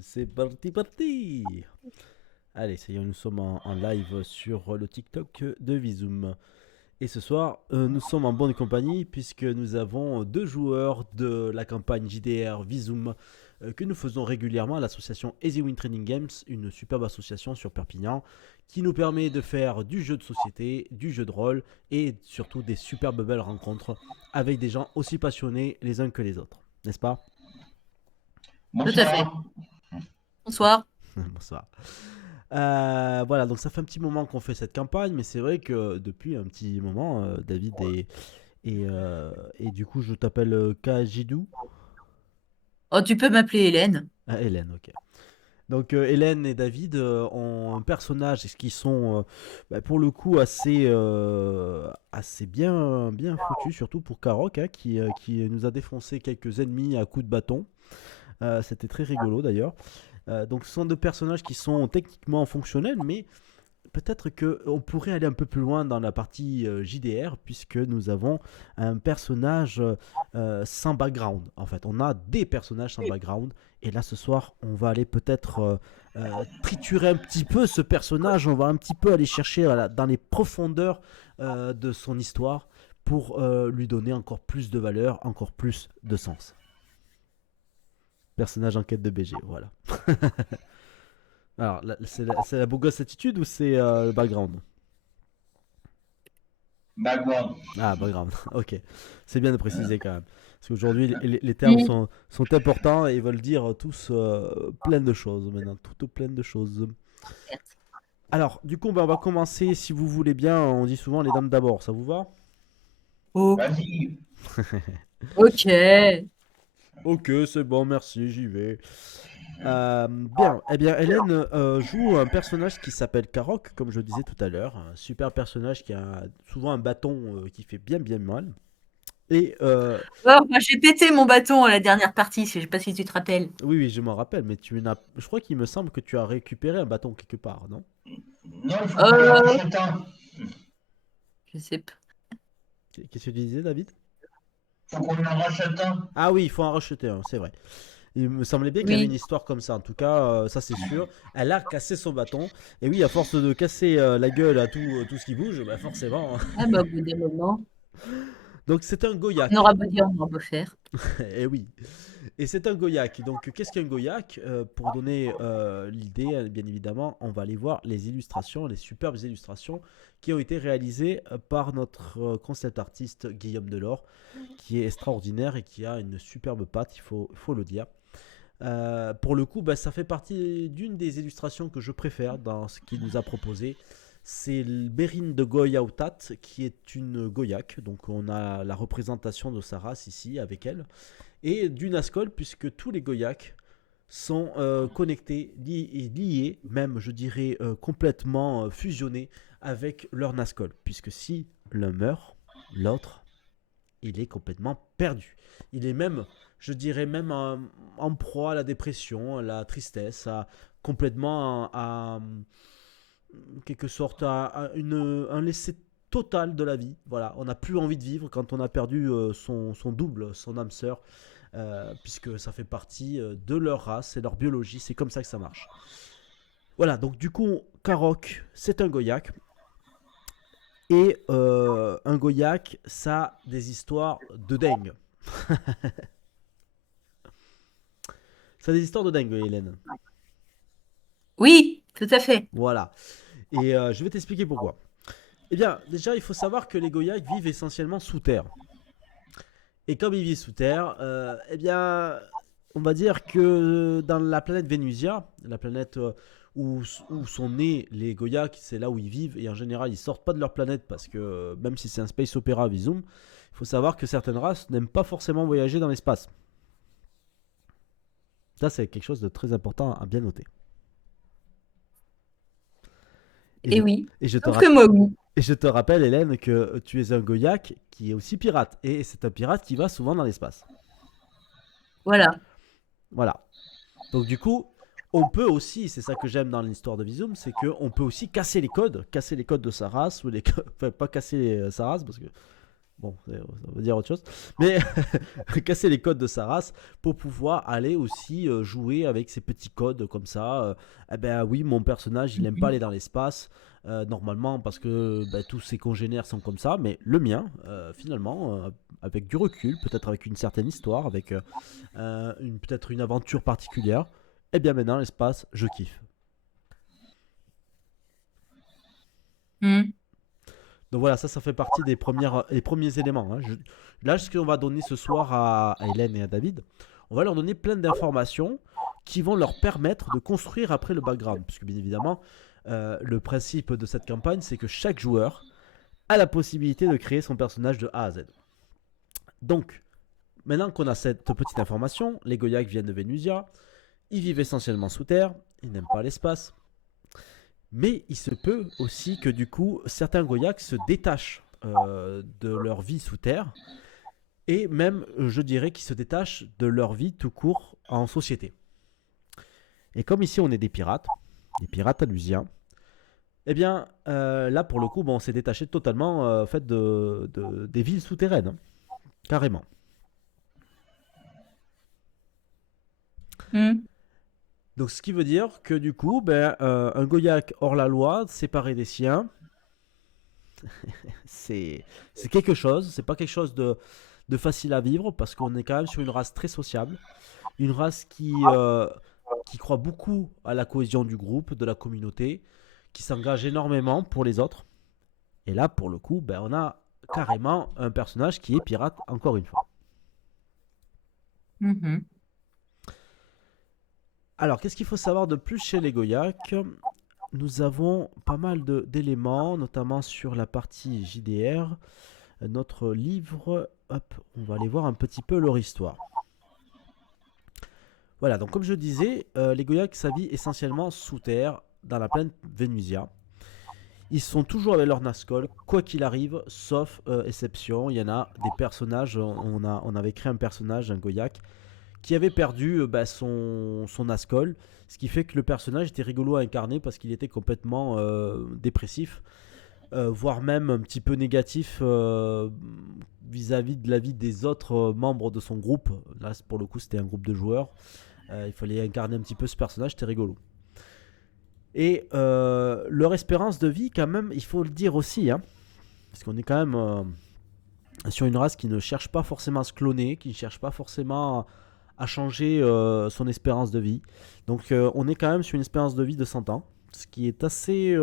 C'est parti, parti. Allez, ça y est, nous sommes en live sur le TikTok de Vizoom. Et ce soir, nous sommes en bonne compagnie puisque nous avons deux joueurs de la campagne JDR Vizoom que nous faisons régulièrement à l'association Easy Win Training Games, une superbe association sur Perpignan qui nous permet de faire du jeu de société, du jeu de rôle et surtout des superbes belles rencontres avec des gens aussi passionnés les uns que les autres. N'est-ce pas? Tout à fait. Bonsoir. Bonsoir. Bonsoir. Voilà, donc ça fait un petit moment qu'on fait cette campagne, mais c'est vrai que depuis un petit moment, David et du coup, je t'appelle Kajidou. Oh, tu peux m'appeler Hélène. Ah, Hélène, ok. Donc Hélène et David ont un personnage qui sont pour le coup assez bien foutus, surtout pour Karok qui nous a défoncé quelques ennemis à coups de bâton. C'était très rigolo d'ailleurs. Donc ce sont deux personnages qui sont techniquement fonctionnels, mais peut-être qu'on pourrait aller un peu plus loin dans la partie JDR, puisque nous avons un personnage sans background. En fait, on a des personnages sans background. Et là, ce soir, on va aller peut-être triturer un petit peu ce personnage. On va un petit peu aller chercher dans les profondeurs de son histoire pour lui donner encore plus de valeur, encore plus de sens. Personnage en quête de BG, voilà. Alors, c'est la beau gosse attitude ou c'est le background? Background. Ah, background, ok. C'est bien de préciser quand même. Parce qu'aujourd'hui, les termes Oui. sont importants et ils veulent dire tous plein de choses maintenant. Toutes plein de choses. Alors, du coup, on va commencer, si vous voulez bien. On dit souvent les dames d'abord, ça vous va? Oh, Vas-y. ok. Ok, c'est bon, merci, j'y vais. Bien, eh bien, Hélène joue un personnage qui s'appelle Karok, comme je disais tout à l'heure. Un super personnage qui a souvent un bâton qui fait bien mal. Et Oh, moi, j'ai pété mon bâton à la dernière partie, je sais pas si tu te rappelles. oui, je m'en rappelle, mais je crois qu'il me semble que tu as récupéré un bâton quelque part, non? Non, il faut qu'on en Euh, rachète un. je sais pas. Qu'est-ce que tu disais, David? Faut qu'on en rachète un. Ah oui, il faut en racheter un, c'est vrai. Il me semblait bien qu'il y avait une Oui. histoire comme ça. En tout cas, ça c'est sûr. Elle a cassé son bâton. Et oui, à force de casser la gueule à tout ce qui bouge, bah forcément. Ah bah, au bout d'un moment, Donc c'est un on Goyak. aura beau dire, on aura beau faire. Et oui. Et c'est un Goyak. Donc qu'est-ce qu'un Goyak? Pour donner l'idée, bien évidemment, on va aller voir les illustrations, les superbes illustrations qui ont été réalisées par notre concept artiste Guillaume Delors, qui est extraordinaire et qui a une superbe patte, il faut le dire. Pour le coup, bah, ça fait partie d'une des illustrations que je préfère dans ce qu'il nous a proposé. C'est le Bérine de Goyautat, qui est une Goyak. Donc on a la représentation de sa race ici avec elle. Et du Nazgûl, puisque tous les Goyaks sont connectés, liés, même je dirais complètement fusionnés avec leur Nazgûl. Puisque si l'un meurt, l'autre il est complètement perdu. Il est même, je dirais même en proie à la dépression, à la tristesse, complètement quelque sorte à un laisser total de la vie. Voilà, on n'a plus envie de vivre quand on a perdu son double, son âme sœur, puisque ça fait partie de leur race et leur biologie. C'est comme ça que ça marche. Voilà, donc du coup, Karok, c'est un Goyak. Et un Goyak, ça a des histoires de dingue. Ça a des histoires de dingue, Hélène. Oui, tout à fait. Voilà. Et je vais t'expliquer pourquoi. Eh bien, déjà, il faut savoir que les Goyaks vivent essentiellement sous terre. Et comme ils vivent sous terre, eh bien, on va dire que dans la planète Vénusia, la planète où sont nés les Goyaks, c'est là où ils vivent. Et en général, ils sortent pas de leur planète parce que même si c'est un space opéra Visum, il faut savoir que certaines races n'aiment pas forcément voyager dans l'espace. Ça, c'est quelque chose de très important à bien noter. Et Et je, oui. et je te Sauf que rappelle. moi, oui. Et je te rappelle, Hélène, que tu es un Goyak qui est aussi pirate. Et c'est un pirate qui va souvent dans l'espace. Voilà. Voilà. Donc du coup, on peut aussi, c'est ça que j'aime dans l'histoire de Visum, c'est qu'on peut aussi casser les codes de sa race, enfin pas casser sa race, parce que bon, ça veut dire autre chose, mais casser les codes de sa race pour pouvoir aller aussi jouer avec ces petits codes comme ça. Eh ben oui, mon personnage, il aime pas aller dans l'espace, normalement, parce que tous ses congénères sont comme ça, mais le mien, finalement, avec du recul, peut-être avec une certaine histoire, avec peut-être une aventure particulière, eh bien maintenant, l'espace, je kiffe. Mm. Donc voilà, ça fait partie des premiers éléments, hein. Là, ce qu'on va donner ce soir à Hélène et à David, on va leur donner plein d'informations qui vont leur permettre de construire après le background. Puisque bien évidemment, le principe de cette campagne, c'est que chaque joueur a la possibilité de créer son personnage de A à Z. Donc, maintenant qu'on a cette petite information, les Goyaks viennent de Vénusia, ils vivent essentiellement sous terre, ils n'aiment pas l'espace. Mais il se peut aussi que du coup, certains Goyaks se détachent de leur vie sous terre et même, je dirais, qu'ils se détachent de leur vie tout court en société. Et comme ici, on est des pirates alusiens, eh bien, là, pour le coup, bon, on s'est détaché totalement en fait, des villes souterraines, hein, carrément. Mm. Donc, ce qui veut dire que du coup, un Goyak hors la loi, séparé des siens, c'est quelque chose, c'est pas quelque chose de facile à vivre parce qu'on est quand même sur une race très sociable, une race qui croit beaucoup à la cohésion du groupe, de la communauté, qui s'engage énormément pour les autres. Et là, pour le coup, on a carrément un personnage qui est pirate, encore une fois. Mhm. Alors, qu'est-ce qu'il faut savoir de plus chez les Goyaks? Nous avons pas mal d'éléments, notamment sur la partie JDR. Notre livre, hop, on va aller voir un petit peu leur histoire. Voilà, donc comme je disais, les Goyaks s'habillent essentiellement sous terre, dans la plaine Vénusia. Ils sont toujours avec leur Nazgûl, quoi qu'il arrive, sauf exception. Il y en a des personnages, on avait créé un personnage, un Goyak, qui avait perdu son Nazgûl, ce qui fait que le personnage était rigolo à incarner parce qu'il était complètement dépressif, voire même un petit peu négatif vis-à-vis de la vie des autres membres de son groupe. Là, pour le coup, c'était un groupe de joueurs. Il fallait incarner un petit peu ce personnage, c'était rigolo. Et leur espérance de vie, quand même, il faut le dire aussi, hein, parce qu'on est quand même sur une race qui ne cherche pas forcément à se cloner, qui ne cherche pas forcément à changer son espérance de vie. Donc on est quand même sur une espérance de vie de 100 ans, ce qui est assez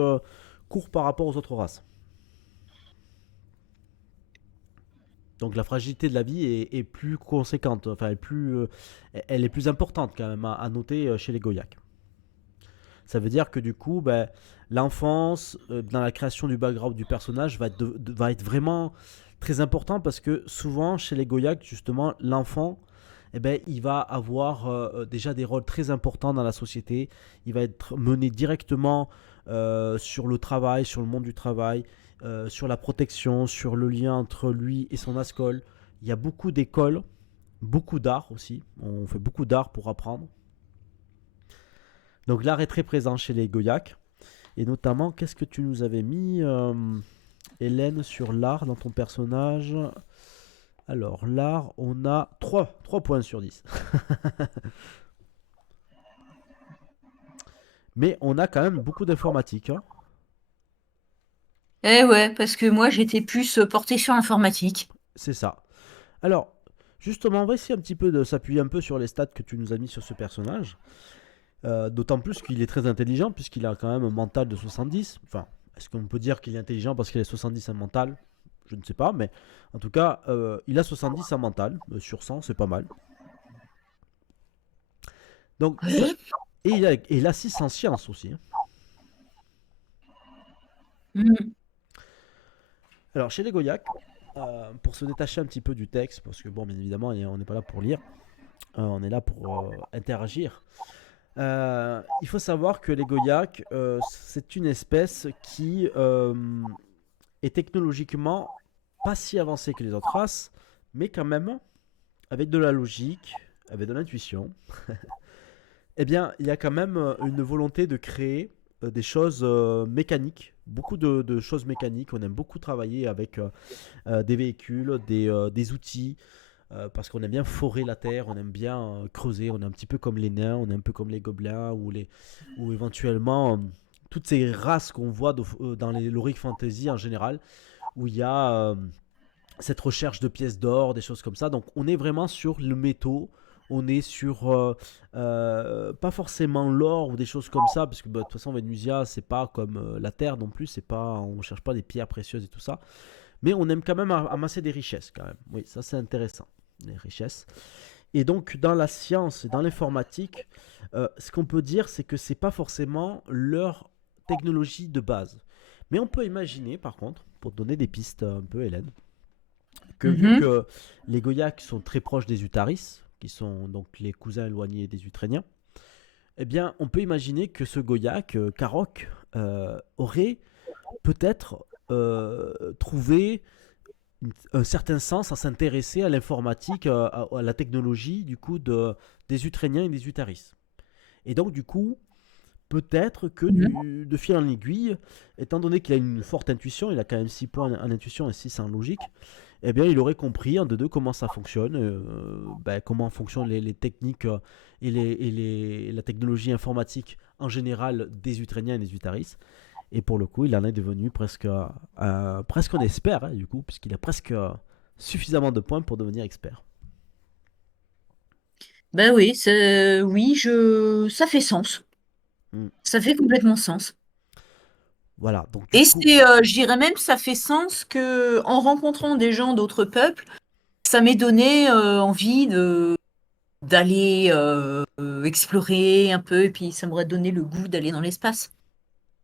court par rapport aux autres races. Donc la fragilité de la vie est plus conséquente, enfin elle est plus importante quand même à noter chez les Goyaks. Ça veut dire que du coup, l'enfance, dans la création du background du personnage, va être vraiment très important parce que souvent, chez les Goyaks, justement, l'enfant, il va avoir déjà des rôles très importants dans la société. Il va être mené directement sur le travail, sur le monde du travail, sur la protection, sur le lien entre lui et son Nazgûl. Il y a beaucoup d'écoles, beaucoup d'art aussi. On fait beaucoup d'art pour apprendre. Donc l'art est très présent chez les Goyaks. Et notamment, qu'est-ce que tu nous avais mis, Hélène, sur l'art dans ton personnage? Alors, l'art, on a 3 points sur 10. Mais on a quand même beaucoup d'informatique, hein. Eh ouais, parce que moi j'étais plus portée sur l'informatique. C'est ça. Alors, justement, on va essayer un petit peu de s'appuyer un peu sur les stats que tu nous as mis sur ce personnage. D'autant plus qu'il est très intelligent, puisqu'il a quand même un mental de 70. Enfin, est-ce qu'on peut dire qu'il est intelligent parce qu'il a 70 en mental? Je ne sais pas, mais en tout cas, il a 70 en mental. Sur 100, c'est pas mal. Donc, et il a 6 en sciences aussi, hein. Mm. Alors, chez les Goyaks, pour se détacher un petit peu du texte, parce que, bon, bien évidemment, on n'est pas là pour lire, on est là pour interagir. Il faut savoir que les Goyaks, c'est une espèce qui est technologiquement pas si avancée que les autres races, mais quand même, avec de la logique, avec de l'intuition, eh bien, il y a quand même une volonté de créer des choses mécaniques, beaucoup de choses mécaniques. On aime beaucoup travailler avec des véhicules, des outils, parce qu'on aime bien forer la terre, on aime bien creuser. On est un petit peu comme les nains, on est un peu comme les gobelins ou éventuellement toutes ces races qu'on voit dans les l'Heroic Fantasy en général, où il y a cette recherche de pièces d'or, des choses comme ça. Donc on est vraiment sur le métaux, on est sur pas forcément l'or ou des choses comme ça, parce que bah, de toute façon Venusia c'est pas comme la terre non plus, c'est pas, on cherche pas des pierres précieuses et tout ça, mais on aime quand même amasser des richesses quand même. Oui, ça c'est intéressant, les richesses. Et donc dans la science et dans l'informatique, ce qu'on peut dire c'est que c'est pas forcément leur technologie de base. Mais on peut imaginer par contre, pour donner des pistes un peu Hélène, que vu Mhm. que les Goyaks sont très proches des Utaris, qui sont donc les cousins éloignés des Ukrainiens, eh bien, on peut imaginer que ce Goyak, Karok, aurait peut-être trouvé un certain sens à s'intéresser à l'informatique, à la technologie, du coup, des Ukrainiens et des Utaris. Et donc, du coup, peut-être que Mhm. de fil en aiguille, étant donné qu'il a une forte intuition, il a quand même 6 points en intuition et 6 en logique, eh bien, il aurait compris en deux comment ça fonctionne, ben, comment fonctionnent les techniques et la technologie informatique en général des Ukrainiens et des Utaris. Et pour le coup, il en est devenu presque un expert, hein, du coup, puisqu'il a presque suffisamment de points pour devenir expert. Ben oui, oui, ça fait sens. Mm. Ça fait complètement sens. Voilà, donc du Et coup, je dirais même, ça fait sens que en rencontrant des gens d'autres peuples, ça m'est donné envie d'aller explorer un peu, et puis ça m'aurait donné le goût d'aller dans l'espace.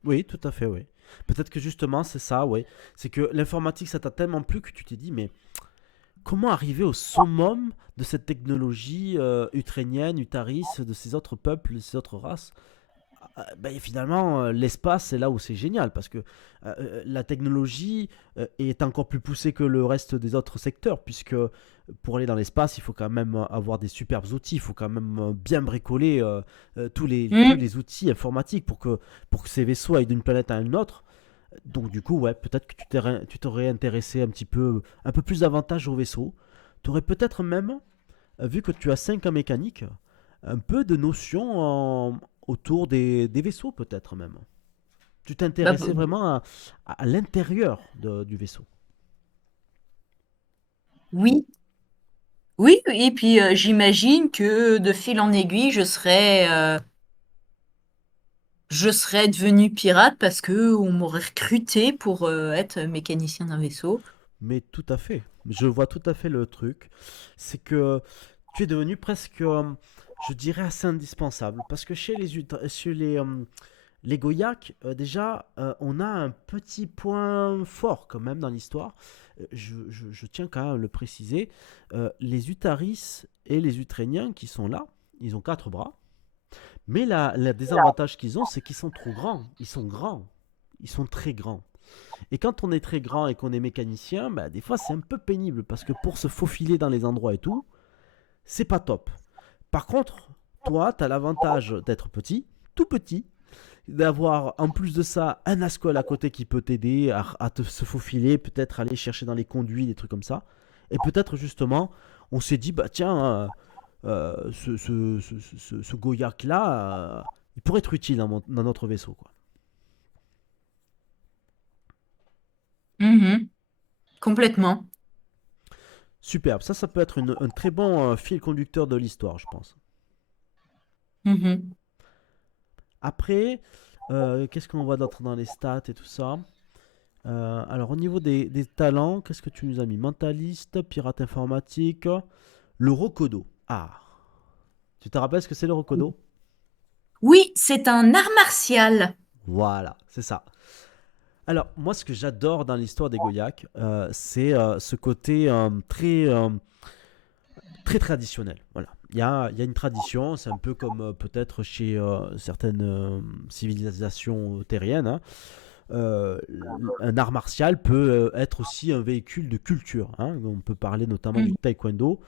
oui, tout à fait, oui. Peut-être que justement, c'est ça, oui. C'est que l'informatique, ça t'a tellement plu que tu t'es dit, mais comment arriver au summum de cette technologie ukrainienne, utaris, de ces autres peuples, de ces autres races? Ben, finalement, l'espace, c'est là où c'est génial, parce que la technologie est encore plus poussée que le reste des autres secteurs, puisque pour aller dans l'espace, il faut quand même avoir des superbes outils, il faut quand même bien bricoler tous Hmm. les outils informatiques pour que ces vaisseaux aillent d'une planète à une autre. Donc du coup, ouais, peut-être que tu t'aurais intéressé un peu plus davantage au vaisseau. Tu aurais peut-être même, vu que tu as 5 en mécanique, un peu de notions autour des vaisseaux peut-être même. Tu Bah, t'intéressais vraiment à l'intérieur du vaisseau. oui, oui, et puis j'imagine que de fil en aiguille, je serais devenue pirate parce que on m'aurait recruté pour être mécanicien d'un vaisseau. Mais tout à fait. Je vois tout à fait le truc. C'est que tu es devenu presque, je dirais, assez indispensable. Parce que chez les Goyaks, déjà, on a un petit point fort quand même dans l'histoire. Je tiens quand même à le préciser. Les Utaris et les Ukrainiens qui sont là, ils ont 4 bras. Mais la désavantage qu'ils ont, c'est qu'ils sont trop grands. Ils sont grands. Ils sont très grands. Et quand on est très grand et qu'on est mécanicien, bah, des fois c'est un peu pénible parce que pour se faufiler dans les endroits et tout, c'est pas top. Par contre, toi, tu as l'avantage d'être petit, tout petit, d'avoir en plus de ça un Ascol à côté qui peut t'aider se faufiler, peut-être aller chercher dans les conduits, des trucs comme ça. Et peut-être justement, on s'est dit, bah tiens, ce Goyak là, il pourrait être utile dans notre vaisseau, quoi. Mhm, complètement. Superbe, ça peut être un très bon fil conducteur de l'histoire, je pense. Mhm. Après, qu'est-ce qu'on voit d'autre dans les stats et tout ça? Alors, au niveau des talents, qu'est-ce que tu nous as mis? Mentaliste, pirate informatique, le Rokodo. Ah, tu te rappelles ce que c'est le Rokodo? Oui, c'est un art martial. Voilà, c'est ça. Alors, moi, ce que j'adore dans l'histoire des Goyaks, c'est ce côté très traditionnel. Voilà. Il y a une tradition, c'est un peu comme peut-être chez certaines civilisations terriennes, hein. Un art martial peut être aussi un véhicule de culture, hein. On peut parler notamment du Mhm. taekwondo,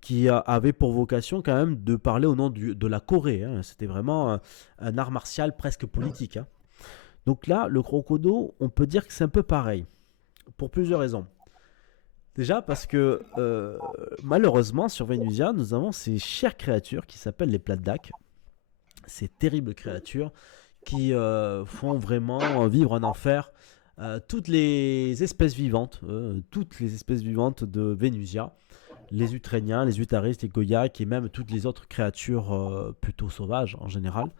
qui avait pour vocation quand même de parler au nom de la Corée, hein. C'était vraiment un art martial presque politique, hein. Donc là, le crocodile, on peut dire que c'est un peu pareil, pour plusieurs raisons. Déjà parce que malheureusement sur Vénusia, nous avons ces chères créatures qui s'appellent les plates-dacs. Ces terribles créatures qui font vraiment vivre un enfer toutes les espèces vivantes de Vénusia, les Utréniens, les Utaris, les Goyaks et même toutes les autres créatures plutôt sauvages en général.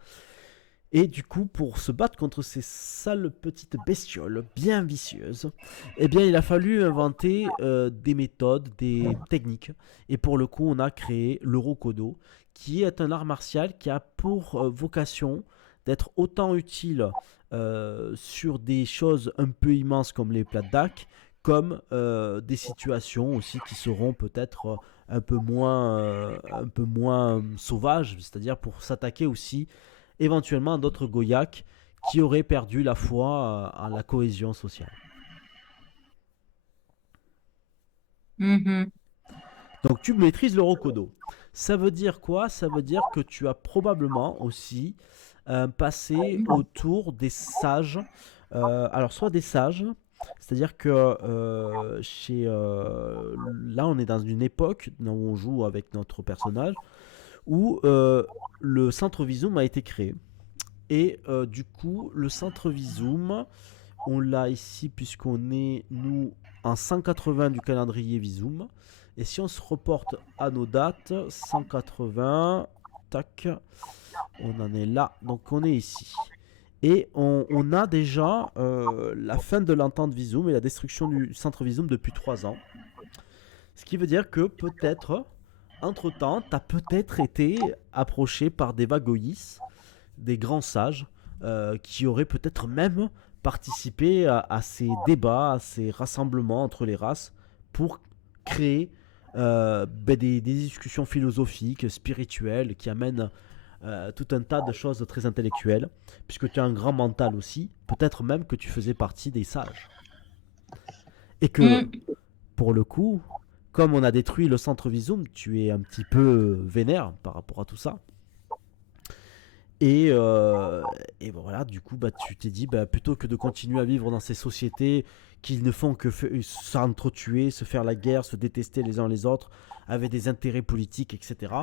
Et du coup, pour se battre contre ces sales petites bestioles bien vicieuses, eh bien, il a fallu inventer des méthodes, des techniques. Et pour le coup, on a créé le Rokodo, qui est un art martial qui a pour vocation d'être autant utile sur des choses un peu immenses comme les plates-dacs, comme des situations aussi qui seront peut-être un peu moins sauvages, c'est-à-dire pour s'attaquer aussi éventuellement d'autres Goyaks qui auraient perdu la foi à la cohésion sociale. Mhm. Donc tu maîtrises le Rokodo. Ça veut dire quoi? Ça veut dire que tu as probablement aussi passé autour des sages. Alors soit des sages, c'est-à-dire que là on est dans une époque où on joue avec notre personnage où le centre Visum a été créé. Et du coup, le centre Visum, on l'a ici puisqu'on est, nous, en 180 du calendrier Visum. Et si on se reporte à nos dates, 180, tac, on en est là. Donc on est ici. Et on a déjà la fin de l'entente Visum et la destruction du centre Visum depuis 3 ans. Ce qui veut dire que peut-être, entre-temps, tu as peut-être été approché par des Vagoïs, des grands sages, qui auraient peut-être même participé à ces débats, à ces rassemblements entre les races pour créer des discussions philosophiques, spirituelles, qui amènent tout un tas de choses très intellectuelles, puisque tu as un grand mental aussi, peut-être même que tu faisais partie des sages. Et que, Mm. pour le coup, comme on a détruit le centre Visum, tu es un petit peu vénère par rapport à tout ça. Et, euh, et voilà, du coup, bah, tu t'es dit, bah, plutôt que de continuer à vivre dans ces sociétés qui ne font que s'entretuer, se faire la guerre, se détester les uns les autres, avec des intérêts politiques, etc.,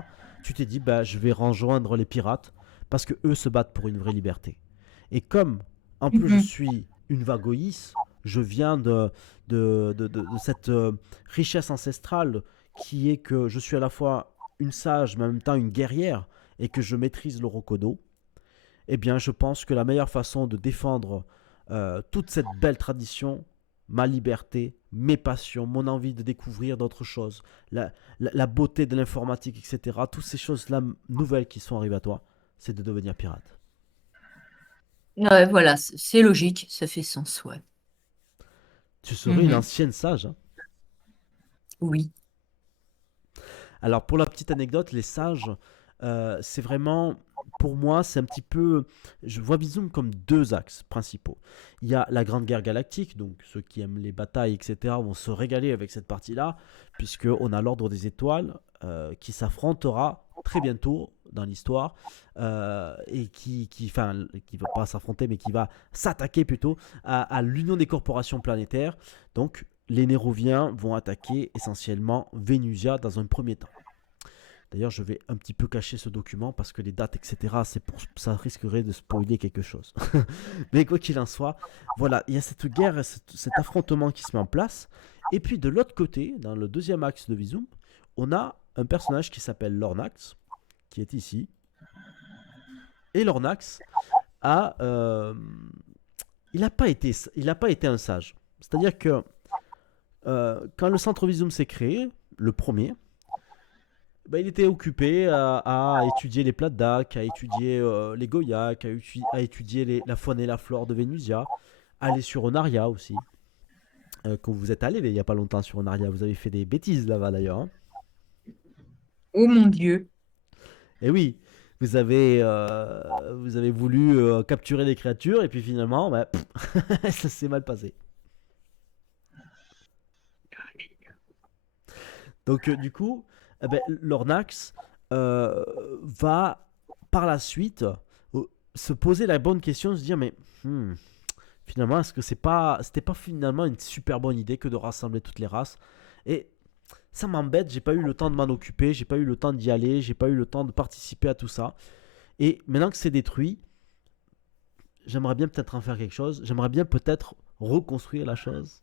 tu t'es dit, bah, je vais rejoindre les pirates, parce que eux se battent pour une vraie liberté. Et comme, en plus, je Mhm. suis une Vagoïs, je viens de cette richesse ancestrale qui est que je suis à la fois une sage, mais en même temps une guerrière, et que je maîtrise le Rokodo. Eh bien, je pense que la meilleure façon de défendre toute cette belle tradition, ma liberté, mes passions, mon envie de découvrir d'autres choses, la beauté de l'informatique, etc., toutes ces choses-là nouvelles qui sont arrivées à toi, c'est de devenir pirate. Ouais, voilà, c'est logique, ça fait sens, ouais. Tu serais une Mhm. ancienne sage, hein. Oui. Alors, pour la petite anecdote, les sages, c'est vraiment, pour moi, c'est un petit peu. Je vois Bizum comme deux axes principaux. Il y a la Grande Guerre Galactique, donc ceux qui aiment les batailles, etc., vont se régaler avec cette partie-là, puisqu'on a l'Ordre des Étoiles qui s'affrontera très bientôt dans l'histoire et qui va pas s'affronter, mais qui va s'attaquer plutôt à l'Union des corporations planétaires. Donc, les Néroviens vont attaquer essentiellement Vénusia dans un premier temps. D'ailleurs, je vais un petit peu cacher ce document parce que les dates, etc., ça risquerait de spoiler quelque chose. Mais quoi qu'il en soit, voilà, il y a cette guerre, cet affrontement qui se met en place. Et puis de l'autre côté, dans le deuxième axe de Visum, on a un personnage qui s'appelle Lornax, qui est ici. Et Lornax a, il n'a pas été un sage. C'est-à-dire que quand le centre Visum s'est créé, le premier, bah, il était occupé à étudier les plates-dacs, à étudier les Goyaks, à étudier la faune et la flore de Vénusia, aller sur Onaria aussi. Quand vous êtes allé il n'y a pas longtemps sur Onaria, vous avez fait des bêtises là-bas d'ailleurs, hein. Oh mon Dieu. Et oui, vous avez voulu capturer les créatures et puis finalement, bah, ça s'est mal passé. Donc du coup, ben, Lornax va par la suite se poser la bonne question, se dire mais Finalement, est-ce que c'était pas finalement une super bonne idée que de rassembler toutes les races? Et ça m'embête, j'ai pas eu le temps de m'en occuper, j'ai pas eu le temps d'y aller, j'ai pas eu le temps de participer à tout ça. Et maintenant que c'est détruit, j'aimerais bien peut-être en faire quelque chose. J'aimerais bien peut-être reconstruire la chose.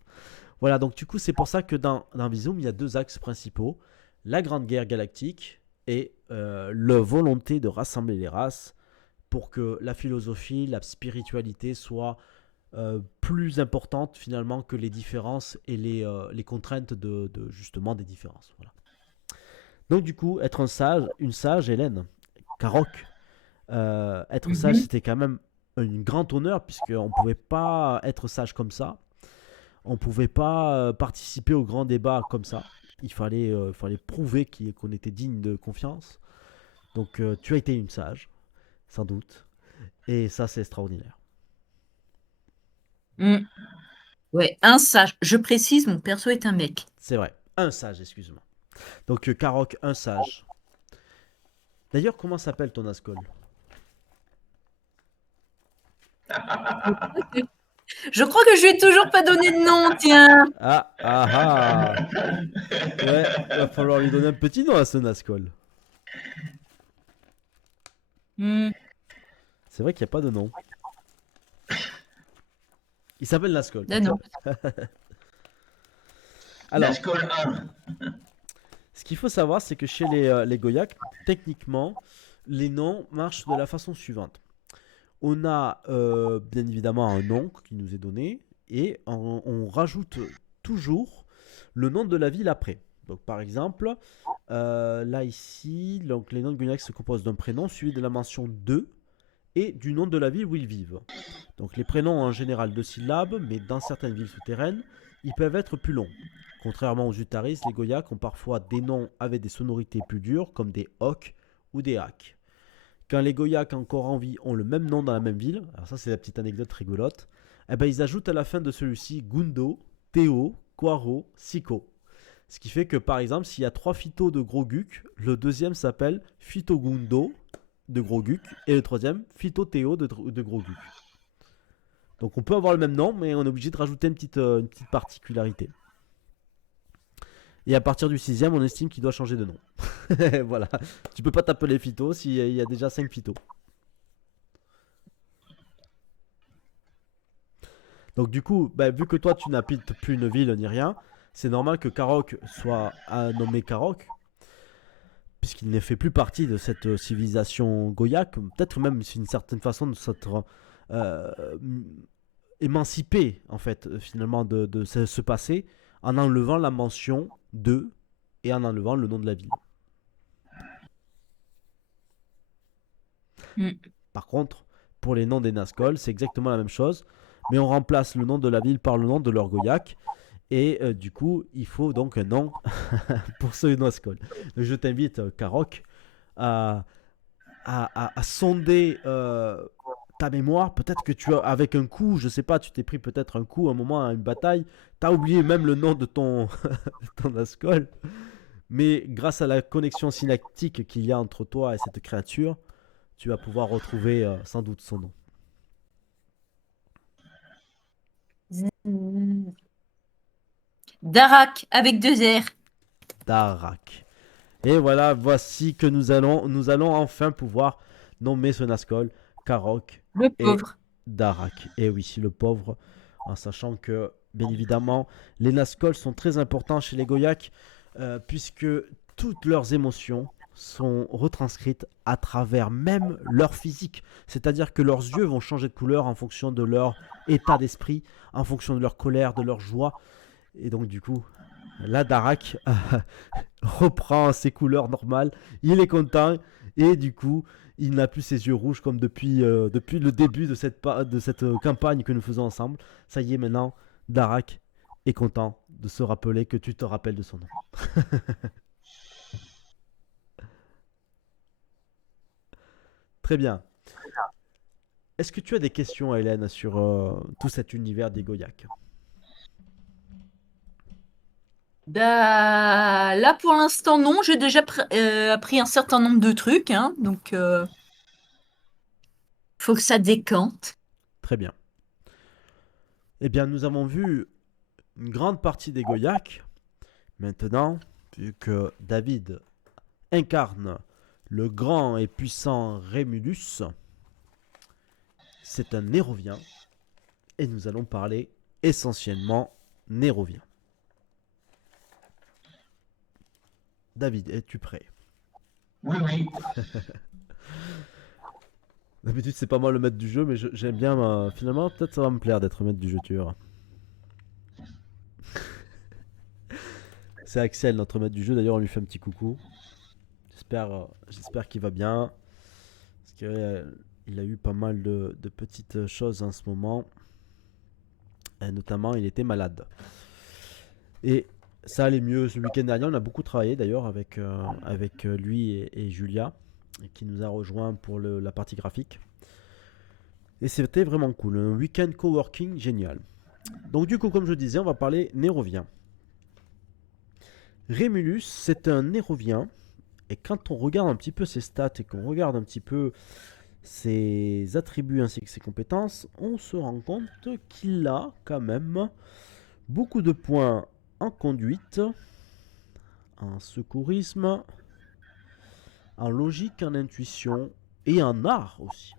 Voilà, donc du coup, c'est pour ça que dans Visum, il y a deux axes principaux. La Grande Guerre Galactique et la volonté de rassembler les races pour que la philosophie, la spiritualité soient plus importantes finalement que les différences et les contraintes justement des différences. Voilà. Donc du coup, être une sage, Hélène, Karok, être sage, Mhm. c'était quand même un grand honneur puisqu'on ne pouvait pas être sage comme ça. On ne pouvait pas participer au grand débat comme ça. Il fallait prouver qu'on était digne de confiance. Donc tu as été une sage, sans doute. Et ça, c'est extraordinaire. Mm. Ouais, un sage. Je précise, mon perso est un mec. C'est vrai. Un sage, excuse-moi. Donc Karok, un sage. D'ailleurs, comment s'appelle ton Ascol? Je crois que je lui ai toujours pas donné de nom, tiens. Ah, ah, ah. Ouais, va falloir lui donner un petit nom à ce Nazgûl. Hmm. C'est vrai qu'il n'y a pas de nom. Il s'appelle Nazgûl. Ah non. Alors, Nazgûl 1. ce qu'il faut savoir, c'est que chez les Goyak, techniquement, les noms marchent de la façon suivante. On a bien évidemment un nom qui nous est donné et on rajoute toujours le nom de la ville après. Donc par exemple, là ici, donc, les noms de Goyak se composent d'un prénom suivi de la mention de et du nom de la ville où ils vivent. Donc les prénoms ont en général deux syllabes, mais dans certaines villes souterraines, ils peuvent être plus longs. Contrairement aux Utaris, les Goyak ont parfois des noms avec des sonorités plus dures, comme des Hok ou des Hak. Quand les Goyak encore en vie ont le même nom dans la même ville, alors ça c'est la petite anecdote rigolote, eh ben ils ajoutent à la fin de celui-ci Gundo, Théo, Kwaro, Siko. Ce qui fait que par exemple, s'il y a trois phytos de Gros Guk, le deuxième s'appelle Phytogundo de Gros Guk et le troisième Phytothéo de Gros Guk. Donc on peut avoir le même nom, mais on est obligé de rajouter une petite particularité. Et à partir du sixième, on estime qu'il doit changer de nom. Voilà. Tu peux pas t'appeler Phyto s'il y a déjà 5 Phytos. Donc du coup, bah, vu que toi tu n'habites plus une ville ni rien, c'est normal que Karok soit nommé Karok, puisqu'il ne fait plus partie de cette civilisation Goyak, peut-être même d'une certaine façon de s'être euh, émancipé en fait finalement de ce passé en enlevant la mention de et en enlevant le nom de la ville. Hmm. Par contre, pour les noms des Nazgûl, c'est exactement la même chose, mais on remplace le nom de la ville par le nom de leur Goyak. Et du coup, il faut donc un nom pour ce Nazgûl. Donc, je t'invite, Karok, à, à sonder ta mémoire. Peut-être que tu as, avec un coup, je sais pas, tu t'es pris peut-être un coup, un moment à une bataille, tu as oublié même le nom de ton, ton Nazgûl. Mais grâce à la connexion synaptique qu'il y a entre toi et cette créature, tu vas pouvoir retrouver sans doute son nom. Darak avec deux R. Darak. Et voilà, voici que nous allons enfin pouvoir nommer ce Nazgûl Karok Le et pauvre. Darak. Et oui, le pauvre, en sachant que, bien évidemment, les Nazgûl sont très importants chez les Goyak, puisque toutes leurs émotions sont retranscrites à travers même leur physique. C'est-à-dire que leurs yeux vont changer de couleur en fonction de leur état d'esprit, en fonction de leur colère, de leur joie. Et donc, du coup, là, Darak reprend ses couleurs normales. Il est content. Et du coup, il n'a plus ses yeux rouges comme depuis le début de cette campagne que nous faisons ensemble. Ça y est, maintenant, Darak est content de se rappeler que tu te rappelles de son nom. Très bien. Est-ce que tu as des questions, Hélène, sur tout cet univers des Goyak? Bah, là, pour l'instant, non. J'ai déjà appris un certain nombre de trucs, hein, donc faut que ça décante. Très bien. Eh bien, nous avons vu une grande partie des Goyaks. Maintenant, vu que David incarne le grand et puissant Rémulus, c'est un Nérovien. Et nous allons parler essentiellement Nérovien. David, es-tu prêt? Oui, oui. D'habitude, c'est pas moi le maître du jeu, mais j'aime bien. Finalement, peut-être ça va me plaire d'être maître du jeu, tu vois. C'est Axel, notre maître du jeu. D'ailleurs, on lui fait un petit coucou. J'espère qu'il va bien. Parce qu'il a eu pas mal de petites choses en ce moment. Et notamment, il était malade. Et ça allait mieux. Ce week-end dernier, on a beaucoup travaillé d'ailleurs avec lui et Julia, qui nous a rejoint pour la partie graphique. Et c'était vraiment cool. Un week-end coworking génial. Donc du coup, comme je disais, on va parler Nérovien. Rémulus, c'est un Nérovien. Et quand on regarde un petit peu ses stats et qu'on regarde un petit peu ses attributs ainsi que ses compétences, on se rend compte qu'il a quand même beaucoup de points en conduite, en secourisme, en logique, en intuition et en art aussi.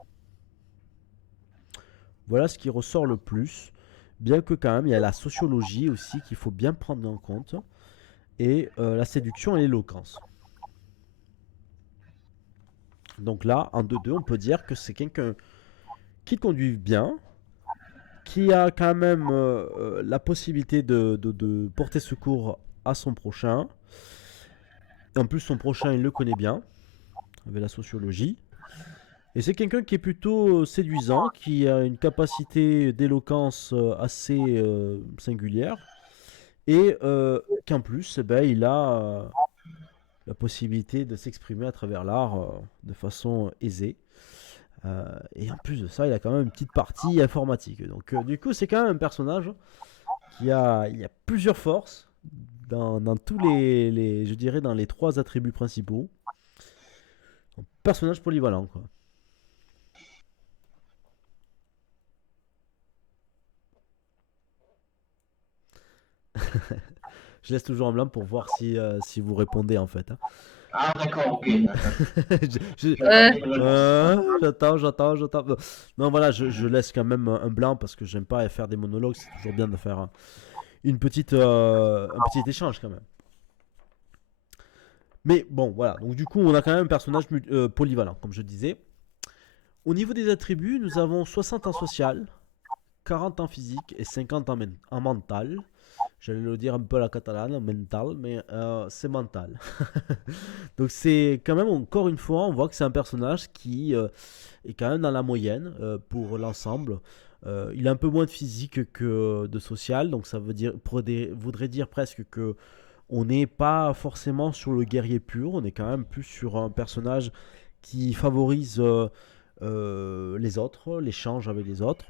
Voilà ce qui ressort le plus, bien que quand même il y a la sociologie aussi qu'il faut bien prendre en compte, et la séduction et l'éloquence. Donc là, en 2-2, on peut dire que c'est quelqu'un qui conduit bien, qui a quand même la possibilité de porter secours à son prochain. Et en plus, son prochain, il le connaît bien, avec la sociologie. Et c'est quelqu'un qui est plutôt séduisant, qui a une capacité d'éloquence assez singulière. Et qu'en plus, eh ben, il a la possibilité de s'exprimer à travers l'art de façon aisée. Et en plus de ça, il a quand même une petite partie informatique. Donc du coup, c'est quand même un personnage il y a plusieurs forces dans tous je dirais dans les 3 attributs principaux. Un personnage polyvalent, quoi. Je laisse toujours en blanc pour voir si vous répondez en fait, hein. Ah, d'accord, ok. J'attends. Non, voilà, je laisse quand même un blanc parce que j'aime pas faire des monologues. C'est toujours bien de faire un petit échange quand même. Mais bon, voilà. Donc du coup, on a quand même un personnage polyvalent, comme je disais. Au niveau des attributs, nous avons 60 en social, 40 en physique et 50 en mental. J'allais le dire un peu à la catalane, mental, mais c'est mental. Donc c'est quand même, encore une fois, on voit que c'est un personnage qui est quand même dans la moyenne pour l'ensemble. Il a un peu moins de physique que de social, donc ça voudrait dire presque que on n'est pas forcément sur le guerrier pur, on est quand même plus sur un personnage qui favorise les autres, l'échange avec les autres.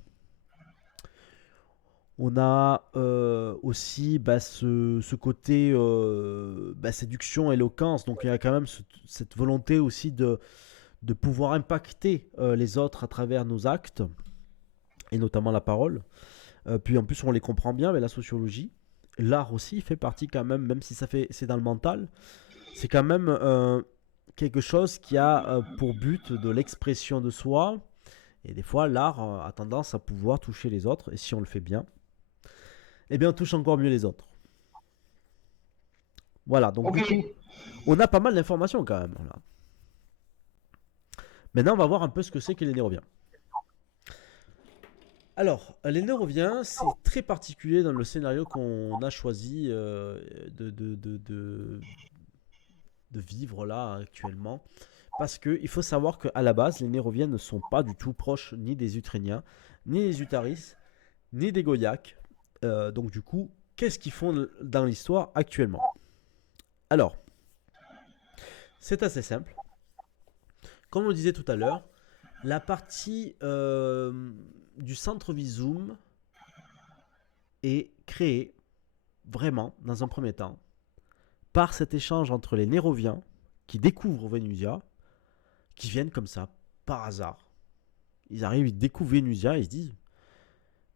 On a aussi ce côté séduction, éloquence. Donc il y a quand même cette volonté aussi de pouvoir impacter les autres à travers nos actes, et notamment la parole. Puis en plus on les comprend bien avec la sociologie. L'art aussi fait partie quand même si c'est dans le mental, c'est quand même quelque chose qui a pour but de l'expression de soi. Et des fois l'art a tendance à pouvoir toucher les autres, et si on le fait bien, eh bien on touche encore mieux les autres. Voilà, donc Ok. du coup, on a pas mal d'informations quand même. Là. Maintenant, on va voir un peu ce que c'est que les Néroviens. Alors, les Néroviens, c'est très particulier dans le scénario qu'on a choisi de vivre là actuellement. Parce qu'il faut savoir qu'à la base, les Néroviens ne sont pas du tout proches ni des Ukrainiens, ni des Utaris, ni des Goyaks. Donc du coup, qu'est-ce qu'ils font dans l'histoire actuellement? Alors, c'est assez simple. Comme on le disait tout à l'heure, la partie du centre Visum est créée vraiment, dans un premier temps, par cet échange entre les Néroviens qui découvrent Vénusia, qui viennent comme ça, par hasard. Ils arrivent, ils découvrent Vénusia et ils se disent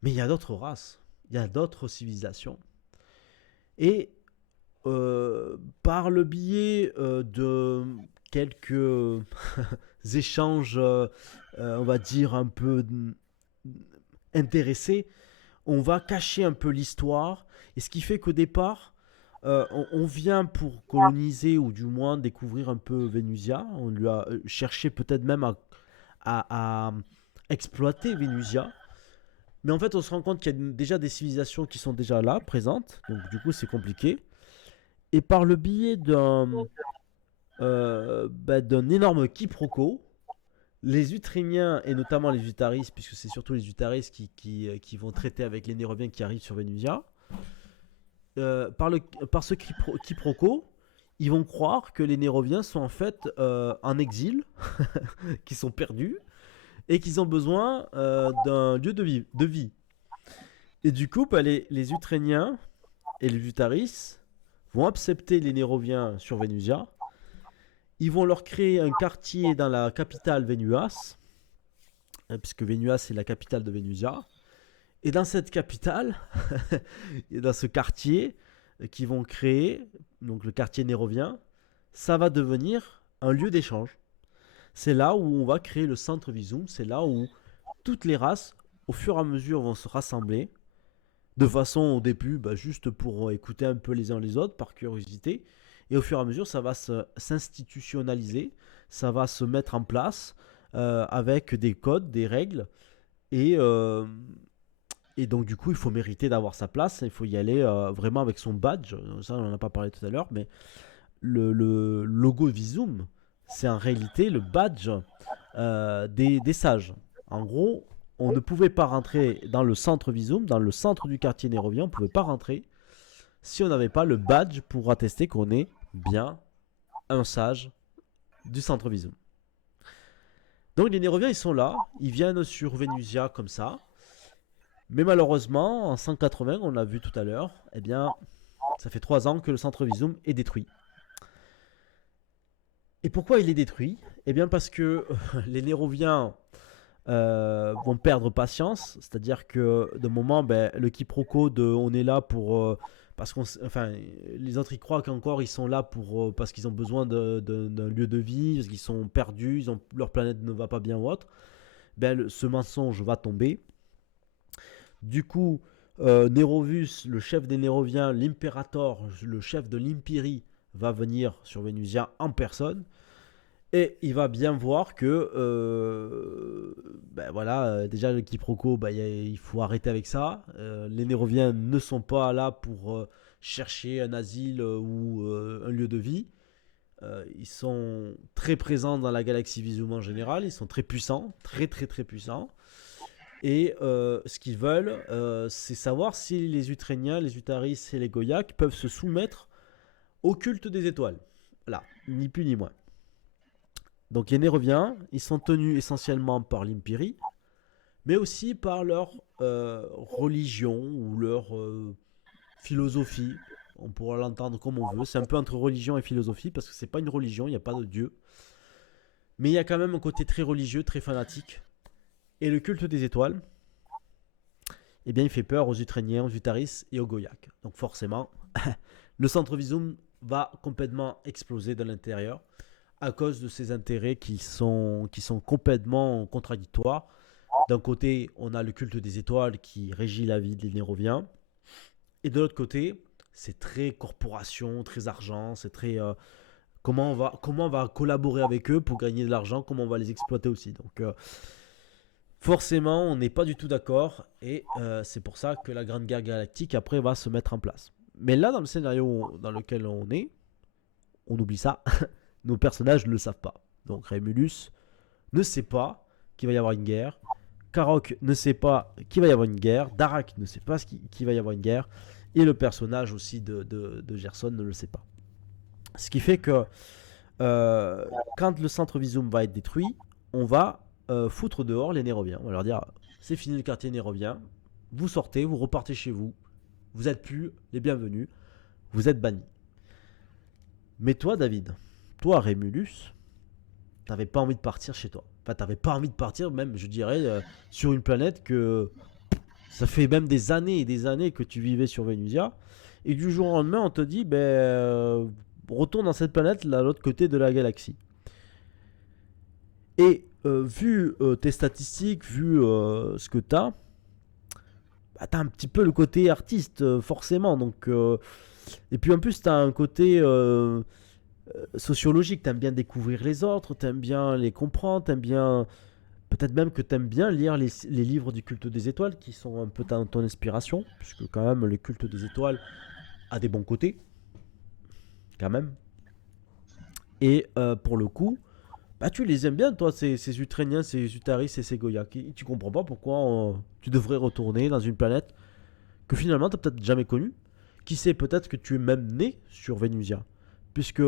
Mais il y a d'autres races, il y a d'autres civilisations. Et par le biais de quelques échanges, on va dire, un peu intéressés, on va cacher un peu l'histoire. Et ce qui fait qu'au départ, on vient pour coloniser ou du moins découvrir un peu Vénusia. On lui a cherché peut-être même à exploiter Vénusia. Mais en fait, on se rend compte qu'il y a déjà des civilisations qui sont déjà là, présentes. Donc du coup, c'est compliqué. Et par le biais d'un énorme quiproquo, les Utréniens et notamment les Utaris, puisque c'est surtout les Utaris qui vont traiter avec les Néroviens qui arrivent sur Vénusia, par ce quiproquo, ils vont croire que les Néroviens sont en fait en exil, qu'ils sont perdus et qu'ils ont besoin d'un lieu de vie. Et du coup, les Utréniens et les Utaris vont accepter les Néroviens sur Vénusia. Ils vont leur créer un quartier dans la capitale Vénuas, puisque Vénuas est la capitale de Vénusia. Et dans cette capitale, et dans ce quartier qu'ils vont créer, donc le quartier nérovien, ça va devenir un lieu d'échange. C'est là où on va créer le centre Visum, c'est là où toutes les races, au fur et à mesure, vont se rassembler, de façon au début, juste pour écouter un peu les uns les autres, par curiosité, et au fur et à mesure, ça va s'institutionnaliser, ça va se mettre en place avec des codes, des règles, et, euh, et donc du coup, il faut mériter d'avoir sa place, il faut y aller vraiment avec son badge, ça on n'en a pas parlé tout à l'heure, mais le logo Visum, c'est en réalité le badge des sages. En gros, on ne pouvait pas rentrer dans le centre Visum, dans le centre du quartier nérovien, on ne pouvait pas rentrer si on n'avait pas le badge pour attester qu'on est bien un sage du centre Visum. Donc les Néroviens, ils sont là, ils viennent sur Vénusia comme ça, mais malheureusement, en 180, on l'a vu tout à l'heure, eh bien, ça fait 3 ans que le centre Visum est détruit. Et pourquoi il est détruit? Eh bien parce que les Néroviens vont perdre patience, c'est-à-dire que de moment, le quiproquo de on est là pour parce enfin, les autres ils croient qu'encore ils sont là pour parce qu'ils ont besoin d'un lieu de vie, parce qu'ils sont perdus, leur planète ne va pas bien ou autre. Ce mensonge va tomber. Du coup, Nérovus, le chef des Néroviens, l'impérator, le chef de l'Impirie, va venir sur Vénusia en personne. Et il va bien voir que déjà le quiproquo, il faut arrêter avec ça. Les Néroviens ne sont pas là pour chercher un asile ou un lieu de vie. Ils sont très présents dans la galaxie Visum en général. Ils sont très puissants, très très très puissants. Et ce qu'ils veulent, c'est savoir si les Utréniens, les Utaris et les Goyak peuvent se soumettre au culte des étoiles. Là, ni plus ni moins. Donc les Néroviens, ils sont tenus essentiellement par l'Impirie, mais aussi par leur religion ou leur philosophie. On pourra l'entendre comme on veut. C'est un peu entre religion et philosophie, parce que c'est pas une religion, il n'y a pas de Dieu. Mais il y a quand même un côté très religieux, très fanatique. Et le culte des étoiles, eh bien, il fait peur aux Utréniens, aux Utaris et aux Goyak. Donc forcément, le centre Visum va complètement exploser de l'intérieur à cause de ces intérêts qui sont complètement contradictoires. D'un côté, on a le culte des étoiles qui régit la vie des Néroviens. Et de l'autre côté, c'est très corporation, très argent, c'est très... comment on va collaborer avec eux pour gagner de l'argent, comment on va les exploiter aussi. Donc forcément, on n'est pas du tout d'accord. Et c'est pour ça que la Grande Guerre Galactique, après, va se mettre en place. Mais là, dans le scénario dans lequel on est, on oublie ça. Nos personnages ne le savent pas. Donc Rémulus ne sait pas qu'il va y avoir une guerre. Karok ne sait pas qu'il va y avoir une guerre. Darak ne sait pas qu'il va y avoir une guerre. Et le personnage aussi de Gerson ne le sait pas. Ce qui fait que quand le centre Visum va être détruit, on va foutre dehors les Néroviens. On va leur dire, c'est fini le quartier nérovien. Vous sortez, vous repartez chez vous. Vous n'êtes plus les bienvenus. Vous êtes bannis. Mais toi, David, toi, Rémulus, t'avais pas envie de partir chez toi. Enfin, t'avais pas envie de partir, même, je dirais, sur une planète que Ça fait même des années et des années que tu vivais sur Vénusia. Et du jour au lendemain, on te dit, ben, retourne dans cette planète, là, à l'autre côté de la galaxie. Et vu tes statistiques, vu ce que tu as, bah, tu as un petit peu le côté artiste, forcément. Donc, et puis en plus, tu as un côté sociologique. Tu aimes bien découvrir les autres, tu aimes bien les comprendre, tu aimes bien. Peut-être même que tu aimes bien lire les livres du culte des étoiles qui sont un peu ton inspiration, puisque quand même le culte des étoiles a des bons côtés, quand même. Et pour le coup, bah, tu les aimes bien, toi, ces Ukrainiens, ces Utaris et ces Goyak. Et tu comprends pas pourquoi tu devrais retourner dans une planète que finalement tu n'as peut-être jamais connue. Qui sait, peut-être que tu es même né sur Vénusia, puisque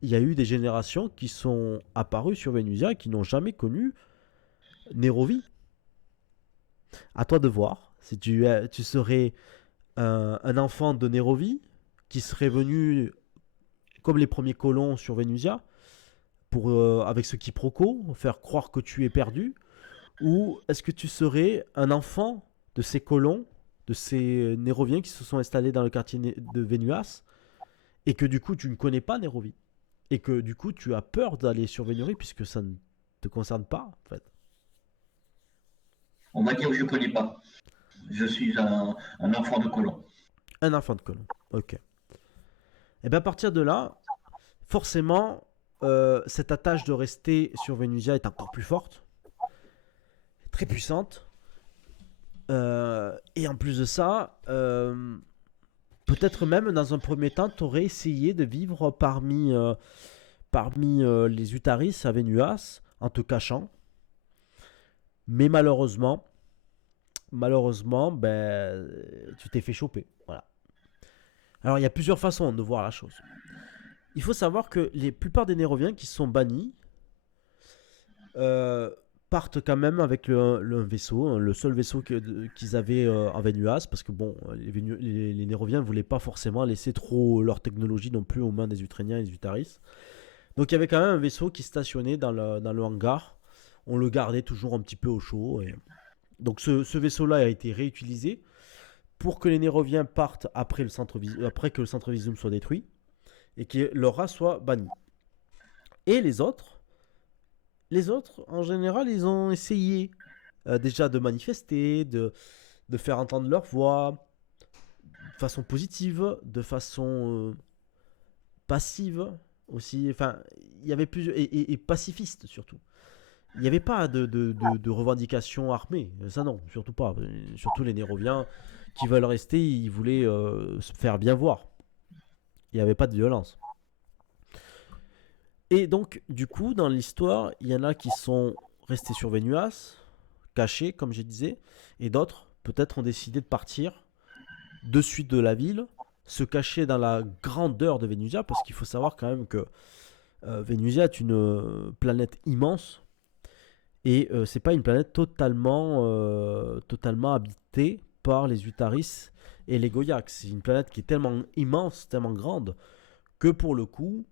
il y a eu des générations qui sont apparues sur Vénusia et qui n'ont jamais connu Nérovie. À toi de voir si tu serais un enfant de Nérovie qui serait venu comme les premiers colons sur Vénusia pour, avec ce quiproquo, faire croire que tu es perdu, ou est-ce que tu serais un enfant de ces colons, de ces Néroviens qui se sont installés dans le quartier de Vénuas et que du coup tu ne connais pas Nérovie et que du coup tu as peur d'aller sur Vénurie puisque ça ne te concerne pas en fait. On va dire que je ne connais pas. Je suis un enfant de colon. Un enfant de colon, ok. Et bien à partir de là, forcément, cette attache de rester sur Vénusia est encore plus forte, très puissante. Et en plus de ça, peut-être même dans un premier temps, tu aurais essayé de vivre parmi les Utaris à Vénuas en te cachant. Mais malheureusement, ben, tu t'es fait choper. Voilà. Alors il y a plusieurs façons de voir la chose. Il faut savoir que la plupart des Néroviens qui sont bannis partent quand même avec le vaisseau, hein, le seul vaisseau qu'ils avaient en Vénuas, parce que bon, les Néroviens ne voulaient pas forcément laisser trop leur technologie non plus aux mains des Ukrainiens et des Utaris. Donc il y avait quand même un vaisseau qui stationnait dans le hangar. On le gardait toujours un petit peu au chaud. Et... Donc ce vaisseau-là a été réutilisé pour que les Néroviens partent après que le centre Visium soit détruit et que leur race soit bannie. Et les autres, en général, ils ont essayé déjà de manifester, de faire entendre leur voix de façon positive, de façon passive aussi. Enfin, il y avait plusieurs. Et pacifiste surtout. Il n'y avait pas de revendications armées. Ça, non, surtout pas. Surtout les Néroviens qui veulent rester, ils voulaient se faire bien voir. Il n'y avait pas de violence. Et donc, du coup, dans l'histoire, il y en a qui sont restés sur Vénuas, cachés, comme je disais, et d'autres, peut-être, ont décidé de partir de suite de la ville, se cacher dans la grandeur de Vénusia, parce qu'il faut savoir quand même que Vénusia est une planète immense, et c'est pas une planète totalement habitée par les Utaris et les Goyaks. C'est une planète qui est tellement immense, tellement grande, que pour le coup,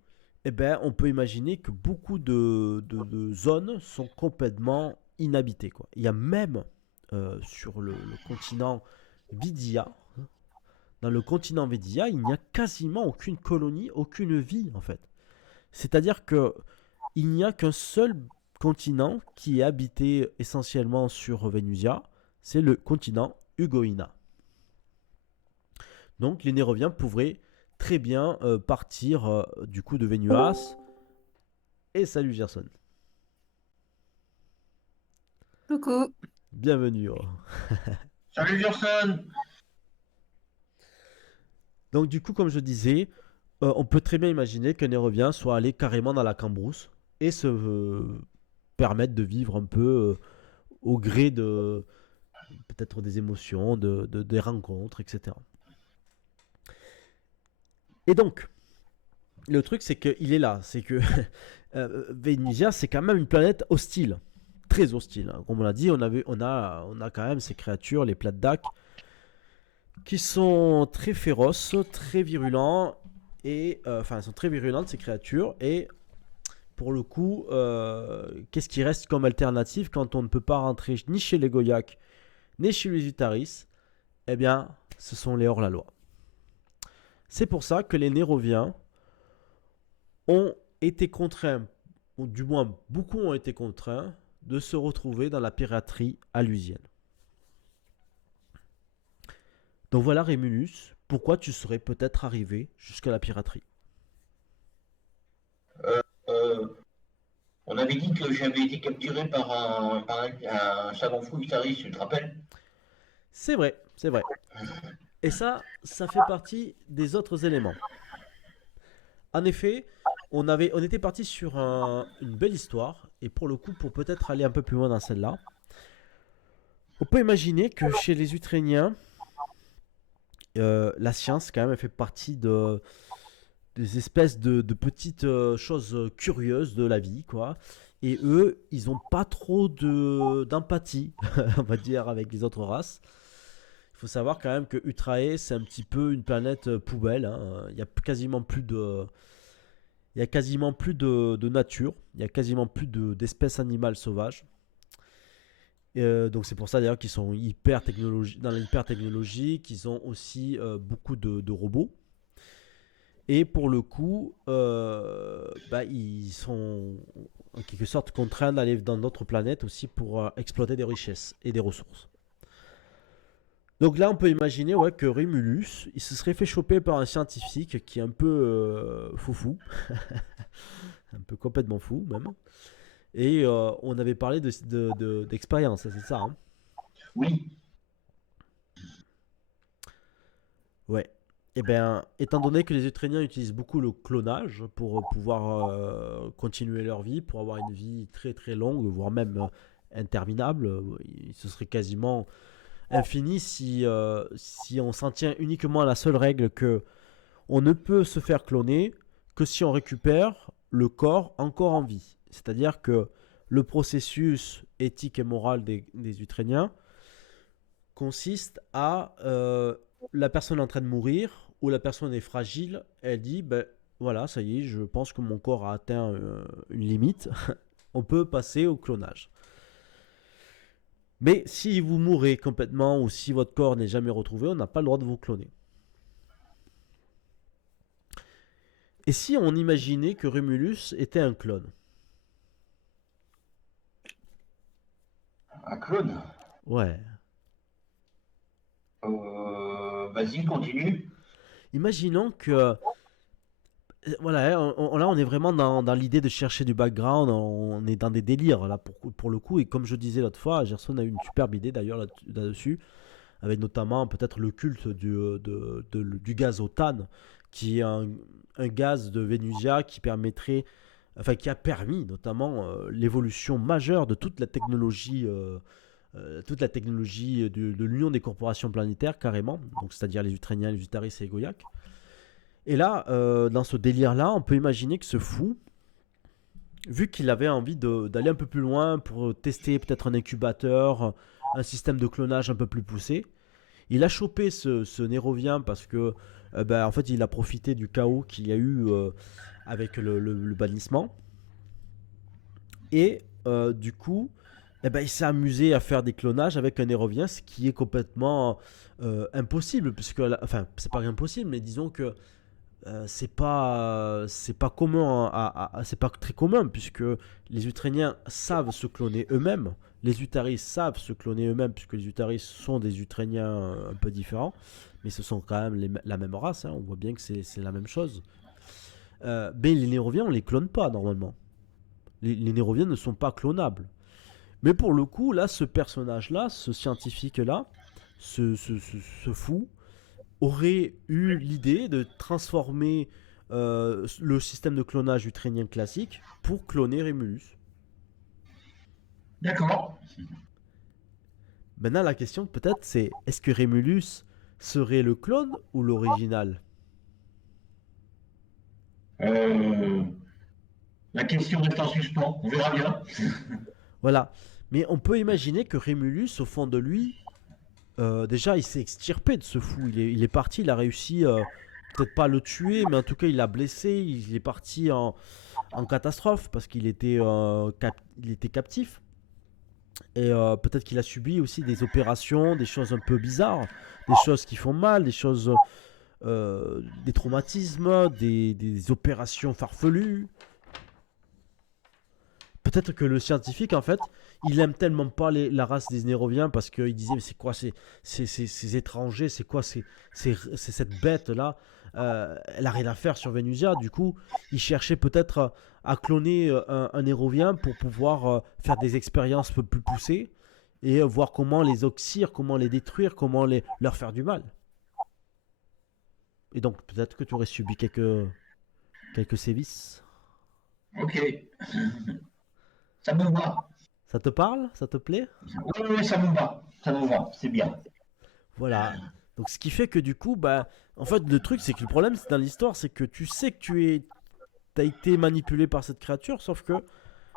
eh ben, on peut imaginer que beaucoup de zones sont complètement inhabitées, quoi. Il y a même sur le continent Vidia, dans le continent Vidia, il n'y a quasiment aucune colonie, aucune vie en fait. C'est-à-dire que il n'y a qu'un seul continent qui est habité essentiellement sur Vénusia, c'est le continent Ugoïna. Donc les Néroviens pourraient très bien partir du coup de Vénuas. Et salut Gerson. Coucou. Bienvenue. Salut Gerson. Donc du coup, comme je disais, on peut très bien imaginer qu'un Nérovien soit allé carrément dans la cambrousse et se permettre de vivre un peu au gré de peut-être des émotions, des rencontres, etc. Et donc, le truc, c'est qu'il est là. C'est que Vénusia, c'est quand même une planète hostile. Très hostile. Hein. Comme on l'a dit, on a quand même ces créatures, les Platdak, qui sont très féroces, très virulents. Et enfin, elles sont très virulentes, ces créatures. Et pour le coup, qu'est-ce qui reste comme alternative quand on ne peut pas rentrer ni chez les Goyak, ni chez les Utaris? eh bien, ce sont les hors-la-loi. C'est pour ça que les Néroviens ont été contraints, ou du moins beaucoup ont été contraints, de se retrouver dans la piraterie alusienne. Donc voilà Rémulus, pourquoi tu serais peut-être arrivé jusqu'à la piraterie. Euh, on avait dit que j'avais été capturé par un savant fou guitariste, tu te rappelles? C'est vrai, c'est vrai. Et ça fait partie des autres éléments. En effet, on était parti sur une belle histoire, et pour le coup, pour peut-être aller un peu plus loin dans celle-là, on peut imaginer que chez les Ukrainiens, la science, quand même, elle fait partie des espèces de petites choses curieuses de la vie, quoi. Et eux, ils n'ont pas trop d'empathie, on va dire, avec les autres races. Il faut savoir quand même que Utrae, c'est un petit peu une planète poubelle, hein. Il y a quasiment plus de, il y a quasiment plus de nature. Il y a quasiment plus d'espèces animales sauvages. Donc c'est pour ça d'ailleurs qu'ils sont dans l'hyper technologie, qu'ils ont aussi beaucoup de robots. Et pour le coup, ils sont en quelque sorte contraints d'aller dans d'autres planètes aussi pour exploiter des richesses et des ressources. Donc là, on peut imaginer que Rémulus, il se serait fait choper par un scientifique qui est un peu foufou, un peu complètement fou même. Et on avait parlé d'expérience, c'est ça, hein? Oui. Ouais. Eh bien, étant donné que les Ukrainiens utilisent beaucoup le clonage pour pouvoir continuer leur vie, pour avoir une vie très très longue, voire même interminable, ce serait quasiment infini si on s'en tient uniquement à la seule règle que on ne peut se faire cloner que si on récupère le corps encore en vie. C'est-à-dire que le processus éthique et moral des Ukrainiens consiste à la personne est en train de mourir ou la personne est fragile, elle dit ben voilà, ça y est, je pense que mon corps a atteint une limite, on peut passer au clonage. Mais si vous mourrez complètement ou si votre corps n'est jamais retrouvé, on n'a pas le droit de vous cloner. Et si on imaginait que Rémulus était un clone? Un clone? Ouais. Vas-y, continue. Imaginons que voilà, hein, là on est vraiment dans l'idée de chercher du background, on est dans des délires là pour le coup, et comme je disais l'autre fois, Gerson a eu une superbe idée d'ailleurs là-dessus, avec notamment peut-être le culte du gaz authane, qui est un gaz de Vénusia qui permettrait, enfin qui a permis notamment l'évolution majeure de toute la technologie de l'Union des corporations planétaires carrément, donc c'est-à-dire les Ukrainiens, les Utaris et les Goyak. Et là, dans ce délire-là, on peut imaginer que ce fou, vu qu'il avait envie d'aller un peu plus loin pour tester peut-être un incubateur, un système de clonage un peu plus poussé, il a chopé ce Nérovien parce que, en fait, il a profité du chaos qu'il y a eu avec le bannissement. Et du coup, il s'est amusé à faire des clonages avec un Nérovien, ce qui est complètement impossible, puisque, enfin, c'est pas impossible, mais disons que c'est pas commun c'est pas très commun puisque les Ukrainiens savent se cloner eux-mêmes, les Utaris savent se cloner eux-mêmes puisque les Utaris sont des Ukrainiens un peu différents, mais ce sont quand même la même race, hein, on voit bien que c'est la même chose. Mais les Néroviens on les clone pas normalement, les Néroviens ne sont pas clonables, mais pour le coup là ce personnage là, ce scientifique là, ce fou aurait eu l'idée de transformer le système de clonage ukrainien classique pour cloner Rémulus. D'accord. Maintenant, la question peut-être c'est est-ce que Rémulus serait le clone ou l'original? Euh, la question reste en suspens. On verra bien. Voilà. Mais on peut imaginer que Rémulus, au fond de lui, déjà, il s'est extirpé de ce fou. Il est parti, il a réussi, peut-être pas à le tuer, mais en tout cas, il l'a blessé. Il est parti en catastrophe parce qu'il était, il était captif. Et peut-être qu'il a subi aussi des opérations, des choses un peu bizarres, des choses qui font mal, des choses, des traumatismes, des opérations farfelues. Peut-être que le scientifique, en fait, il aime tellement pas la race des Néroviens parce qu'il disait, mais c'est quoi ces étrangers, c'est quoi c'est cette bête-là, elle a rien à faire sur Vénusia. Du coup, il cherchait peut-être à cloner un Nérovien pour pouvoir faire des expériences un peu plus poussées et voir comment les oxyre, comment les détruire, comment leur faire du mal. Et donc, peut-être que tu aurais subi quelques sévices. Ok, ça me va. Ça te parle? Ça te plaît? Oui, oui, ça me va. Ça me va, c'est bien. Voilà. Donc ce qui fait que du coup, bah, en fait, le truc, c'est que le problème, c'est dans l'histoire, c'est que tu sais que t'as été manipulé par cette créature, sauf que,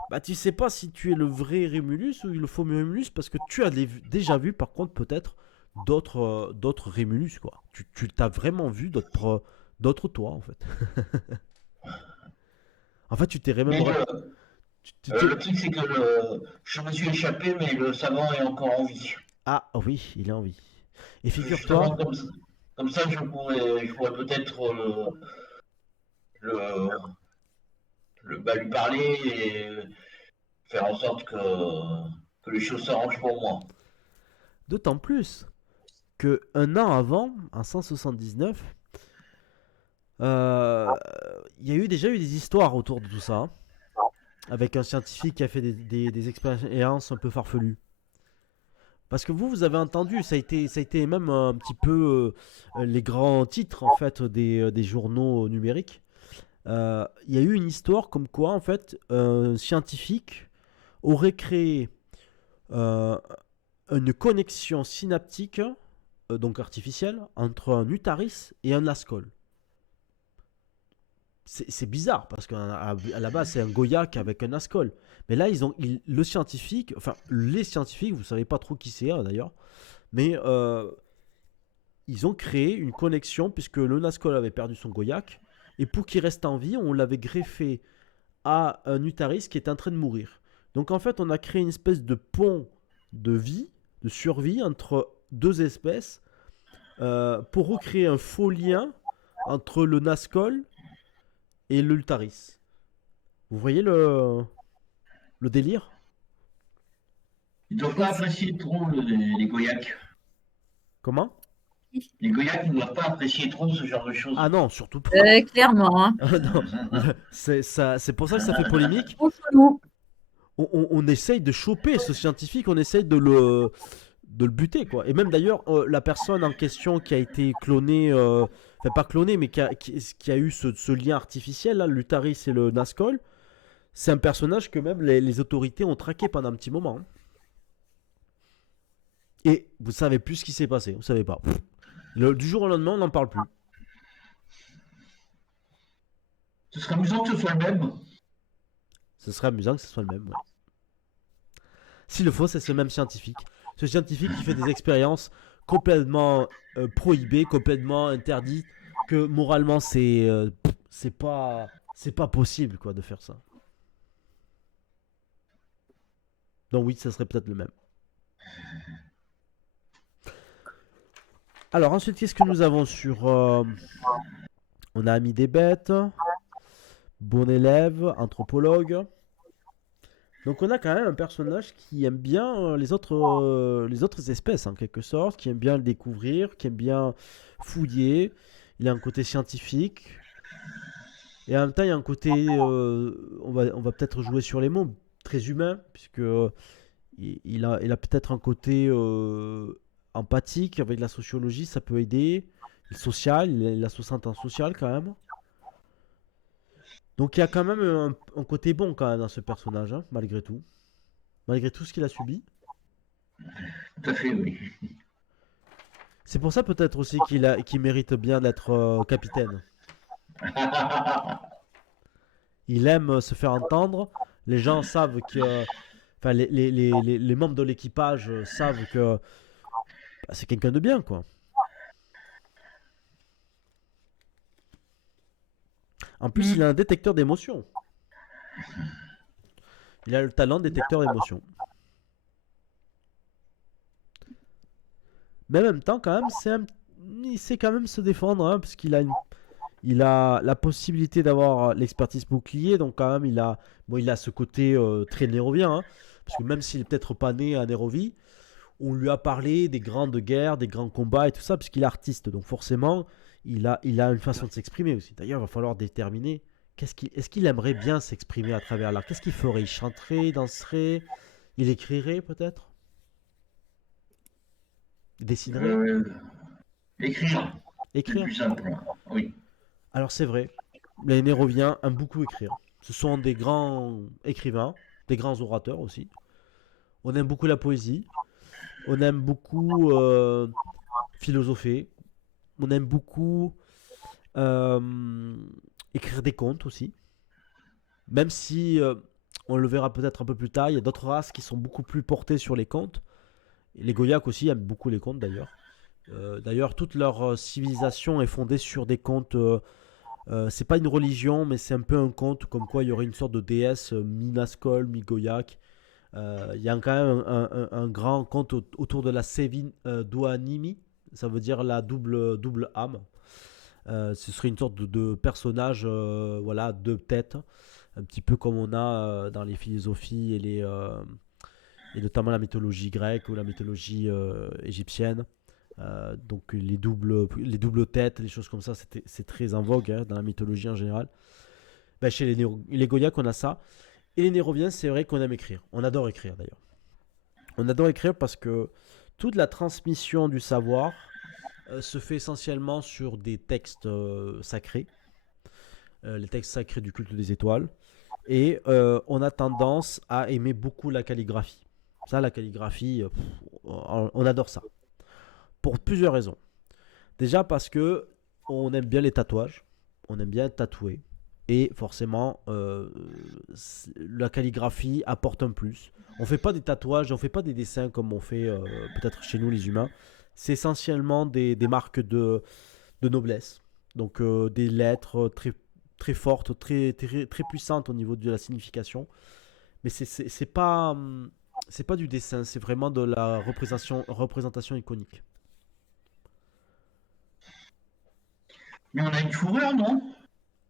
bah, tu sais pas si tu es le vrai Rémulus ou le faux Rémulus, parce que tu as déjà vu, par contre, peut-être d'autres Rémulus, quoi. Tu t'as vraiment vu d'autres toi, en fait. En fait, tu t'es Mais remémoré. le truc, c'est que je me suis échappé, mais le savant est encore en vie. Ah oui, il est en vie. Et Justement, figure-toi, comme ça, je pourrais peut-être le, bah, lui parler et faire en sorte que les choses s'arrangent pour moi. d'autant plus que un an avant, en 179, Euh, il y a déjà eu des histoires autour de tout ça, hein, avec un scientifique qui a fait des expériences un peu farfelues. Parce que vous avez entendu, ça a été même un petit peu les grands titres en fait des journaux numériques. Il y a eu une histoire comme quoi en fait un scientifique aurait créé euh, une connexion synaptique, donc artificielle, entre un Utaris et un Lascol. C'est bizarre parce qu'à la base c'est un Goyak avec un Ascol. Mais là le scientifique, enfin les scientifiques, vous savez pas trop qui c'est hein, d'ailleurs, mais ils ont créé une connexion puisque le Nazgûl avait perdu son Goyak et pour qu'il reste en vie, on l'avait greffé à un Utaris qui est en train de mourir. Donc en fait, on a créé une espèce de pont de vie, de survie entre deux espèces pour recréer un faux lien entre le Nazgûl et l'Ultaris. Vous voyez le délire? Ils ne doivent pas apprécier trop les Goyaks. Comment? Les Goyaks ne doivent pas apprécier trop ce genre de Ah choses. non, surtout pas. Clairement, hein. Ah non, c'est pour ça que ça fait polémique. Trop chelou. On essaye de choper ce scientifique, on essaye de le buter, quoi. Et même d'ailleurs, la personne en question qui a été clonée, enfin pas clonée, mais qui a eu ce lien artificiel, là, l'Utaris et le Nazgûl, c'est un personnage que même les autorités ont traqué pendant un petit moment, hein. Et vous savez plus ce qui s'est passé, vous savez pas. Du jour au lendemain, on n'en parle plus. Ce serait amusant que ce soit le même. Ce serait amusant que ce soit le même, ouais. S'il le faut, c'est ce même scientifique. Ce scientifique qui fait des expériences complètement prohibées, complètement interdites, que moralement c'est pas possible quoi de faire ça. Donc oui, ça serait peut-être le même. Alors ensuite, qu'est-ce que nous avons sur on a ami des bêtes, bon élève, anthropologue. Donc on a quand même un personnage qui aime bien les autres espèces en quelque sorte, qui aime bien le découvrir, qui aime bien fouiller. Il a un côté scientifique et en même temps il y a un côté, on va peut-être jouer sur les mots, très humain puisque il a peut-être un côté empathique avec la sociologie, ça peut aider. Il est social, il a 60 ans social quand même. Donc il y a quand même un côté bon quand même dans ce personnage, hein, malgré tout ce qu'il a subi. Tout à fait, oui. C'est pour ça peut-être aussi qu'il mérite bien d'être capitaine. Il aime se faire entendre. Les gens savent que, enfin les membres de l'équipage savent que bah, c'est quelqu'un de bien quoi. En plus, il a un détecteur d'émotions. Il a le talent de détecteur d'émotions. Mais en même temps, quand même, il sait quand même se défendre, hein, parce il a la possibilité d'avoir l'expertise bouclier, donc quand même, bon, il a ce côté très nérovien, hein, parce que même s'il est peut-être pas né à Nérovie, on lui a parlé des grandes guerres, des grands combats et tout ça, parce qu'il est artiste, donc forcément, il a une façon de s'exprimer aussi. D'ailleurs, il va falloir déterminer est-ce qu'il aimerait bien s'exprimer à travers l'art. Qu'est-ce qu'il ferait? Il chanterait, il danserait, il écrirait peut-être, il dessinerait, Euh, Écrire, c'est le écrire. plus simple. Oui. Alors c'est vrai, les Néroviens aiment beaucoup écrire. Ce sont des grands écrivains, des grands orateurs aussi. On aime beaucoup la poésie, on aime beaucoup philosopher, on aime beaucoup euh, écrire des contes aussi. Même si on le verra peut-être un peu plus tard, il y a d'autres races qui sont beaucoup plus portées sur les contes. Et les Goyaks aussi aiment beaucoup les contes d'ailleurs. D'ailleurs, toute leur civilisation est fondée sur des contes. C'est pas une religion, mais c'est un peu un conte, comme quoi il y aurait une sorte de déesse mi-Nazgûl, mi-Goyak. Il y a quand même un grand conte autour de la Sévin Douanimi, ça veut dire la double âme. Ce serait une sorte de personnage, voilà, deux têtes, un petit peu comme on a dans les philosophies et notamment la mythologie grecque ou la mythologie égyptienne. Donc les doubles têtes, les choses comme ça, c'est très en vogue, hein, dans la mythologie en général. Ben, chez les Goyaks, on a ça. Et les Néroviens, c'est vrai qu'on aime écrire. On adore écrire d'ailleurs. On adore écrire parce que toute la transmission du savoir se fait essentiellement sur des textes sacrés, les textes sacrés du culte des étoiles. Et on a tendance à aimer beaucoup la calligraphie. Ça, la calligraphie, on adore ça. Pour plusieurs raisons. Déjà parce que on aime bien les tatouages, on aime bien tatouer. Et forcément, la calligraphie apporte un plus. On fait pas des tatouages, on fait pas des dessins comme on fait peut-être chez nous les humains. C'est essentiellement des marques de noblesse. Donc des lettres très fortes, très puissantes au niveau de la signification. Mais c'est pas du dessin, c'est vraiment de la représentation iconique. Mais on a une fourrure, non?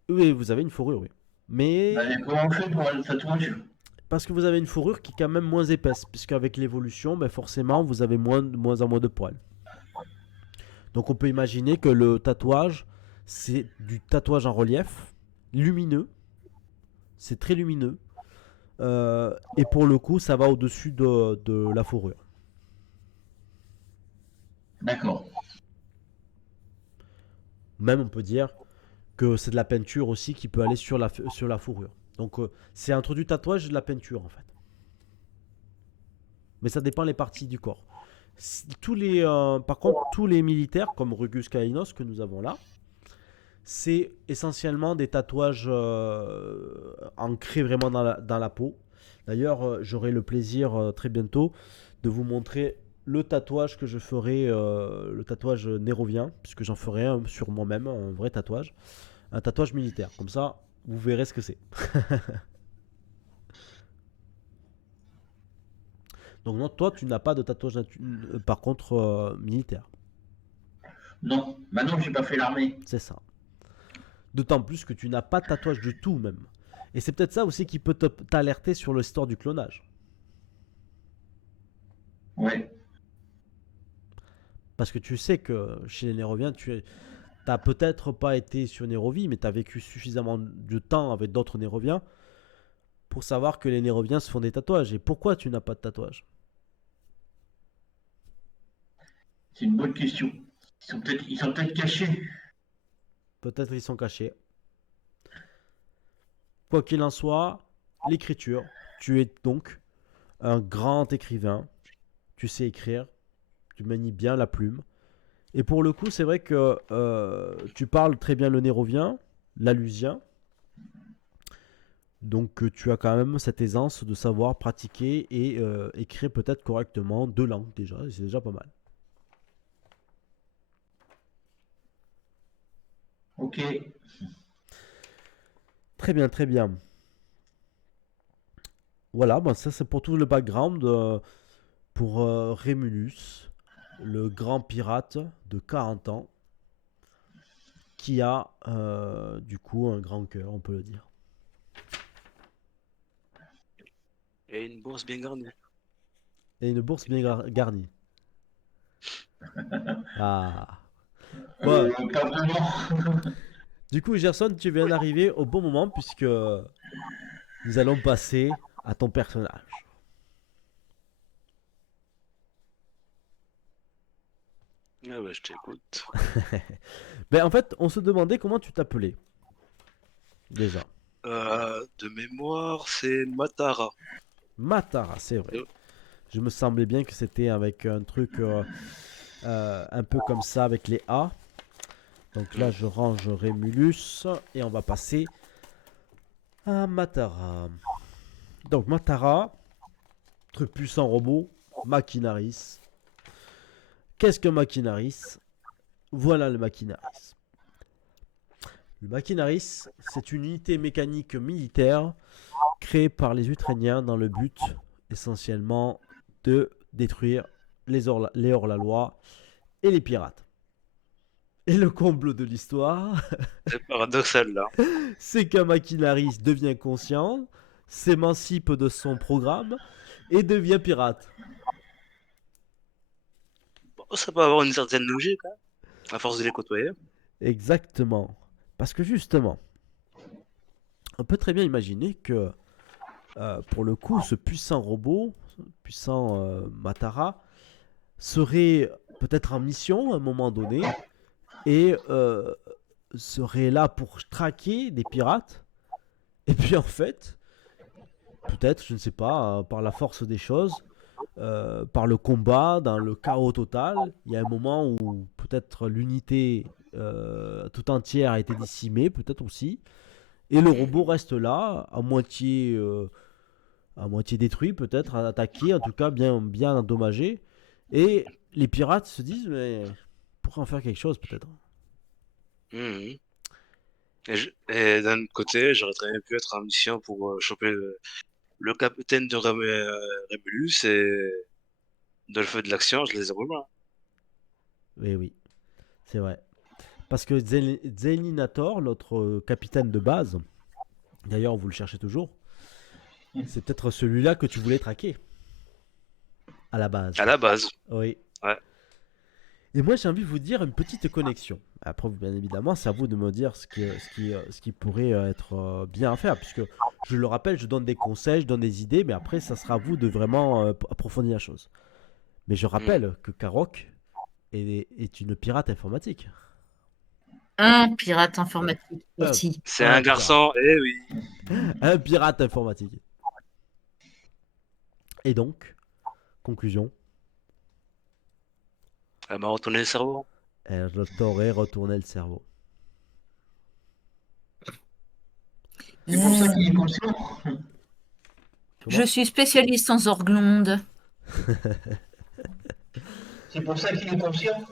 Oui, vous avez une fourrure, oui. Mais Ben, comment on fait pour le tatouage? parce que vous avez une fourrure qui est quand même moins épaisse, puisqu'avec l'évolution, ben forcément, vous avez moins en moins de poils. Donc on peut imaginer que le tatouage, c'est du tatouage en relief, lumineux, c'est très lumineux, et pour le coup, ça va au-dessus de la fourrure. D'accord. Même on peut dire que c'est de la peinture aussi qui peut aller sur la fourrure. Donc c'est entre du tatouage et de la peinture en fait. Mais ça dépend les parties du corps. Par contre, tous les militaires, comme Rugus Kainos que nous avons là, c'est essentiellement des tatouages ancrés vraiment dans la peau. D'ailleurs, j'aurai le plaisir très bientôt de vous montrer le tatouage que je ferai, le tatouage nérovien, puisque j'en ferai un sur moi-même, un vrai tatouage, un tatouage militaire. Comme ça, vous verrez ce que c'est. Donc non, toi, tu n'as pas de tatouage, par contre, militaire. Non, maintenant j'ai pas fait l'armée. C'est ça. D'autant plus que tu n'as pas de tatouage du tout même. Et c'est peut-être ça aussi qui peut t'alerter sur l'histoire du clonage. Ouais. Parce que tu sais que chez les Néroviens, tu n'as peut-être pas été sur Nérovie, mais tu as vécu suffisamment de temps avec d'autres Néroviens pour savoir que les Néroviens se font des tatouages. Et pourquoi tu n'as pas de tatouage? C'est une bonne question. Ils sont peut-être cachés. Peut-être ils sont cachés. Quoi qu'il en soit, l'écriture, tu es donc un grand écrivain. Tu sais écrire, tu manies bien la plume. Et pour le coup, c'est vrai que tu parles très bien le nérovien, l'alusien. Donc tu as quand même cette aisance de savoir pratiquer et écrire peut-être correctement deux langues déjà. Et c'est déjà pas mal. Ok. Très bien, très bien. Voilà, ben ça c'est pour tout le background pour Rémulus. le grand pirate de 40 ans qui a du coup un grand cœur, on peut le dire. Et une bourse bien garnie. Et une bourse bien garnie. Ah. Ouais. Pas vraiment. Du coup, Gerson, tu viens d'arriver au bon moment puisque nous allons passer à ton personnage. Ah ouais, je t'écoute. Ben, en fait, on se demandait comment tu t'appelais. Déjà. De mémoire, c'est Matara. Matara, c'est vrai. Euh, Je me semblais bien que c'était avec un truc un peu comme ça avec les A. Donc là, je range Rémulus et on va passer à Matara. Donc Matara, truc puissant robot, Machinaris. Qu'est-ce que Machinaris? Voilà le Machinaris. Le Machinaris, c'est une unité mécanique militaire créée par les Ukrainiens dans le but essentiellement de détruire les hors-la-loi et les pirates. Et le comble de l'histoire, C'est paradoxal là. c'est qu'un Machinaris devient conscient, s'émancipe de son programme et devient pirate. Bon, ça peut avoir une certaine logique, hein, à force de les côtoyer. Exactement. Parce que justement, on peut très bien imaginer que pour le coup, ce puissant robot, ce puissant Matara, serait peut-être en mission à un moment donné et serait là pour traquer des pirates. Et puis en fait, peut-être, je ne sais pas, par la force des choses, par le combat, dans le chaos total, il y a un moment où peut-être l'unité tout entière a été décimée, peut-être aussi, et le robot reste là, à moitié détruit, peut-être, attaqué, en tout cas bien, bien endommagé. Et les pirates se disent, mais pourrait en faire quelque chose, peut-être. Mhm. Et d'un autre côté, j'aurais très bien pu être en mission pour choper le capitaine de Rébulus et de le feu de l'action, je les ai rejoints. Oui, oui, c'est vrai. Parce que Zelinator, notre capitaine de base, d'ailleurs, vous le cherchez toujours, c'est peut-être celui-là que tu voulais traquer, à la base. À la base, Oui. ouais. Et moi, j'ai envie de vous dire une petite connexion. Après, bien évidemment, c'est à vous de me dire ce qui pourrait être bien à faire. Puisque, je le rappelle, je donne des conseils, je donne des idées, mais après, ça sera à vous de vraiment approfondir la chose. Mais je Mhm. rappelle que Karok est une pirate informatique. Un pirate informatique Un, aussi. C'est un un pirate. garçon, eh oui. Un pirate informatique. Et donc, conclusion, Elle m'a retourné le cerveau. elle t'aurait retourné le cerveau. C'est pour ça Hmm. qu'il est conscient. Je Comment? suis spécialiste en Zorglonde. C'est pour ça qu'il est conscient.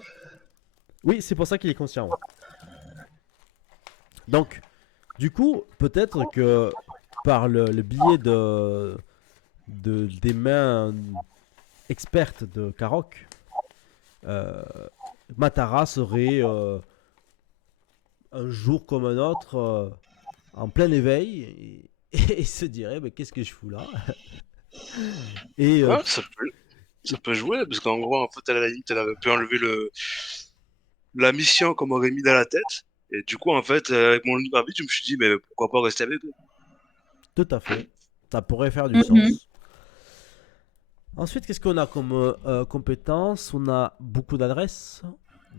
Oui, c'est pour ça qu'il est conscient. Ouais. Donc, du coup, peut-être que par le biais des mains expertes de Karok, euh, Matara serait un jour comme un autre en plein éveil et se dirait mais qu'est-ce que je fous là? Et Ouais, ça peut jouer, parce qu'en gros, en fait, à la limite, elle avait pu enlever la mission qu'on m'aurait mis dans la tête. Et du coup, en fait, avec mon libre arbitre, je me suis dit, mais pourquoi pas rester avec eux? tout à fait, ça pourrait faire du Mhm. sens. Ensuite, qu'est-ce qu'on a comme compétences? On a beaucoup d'adresses,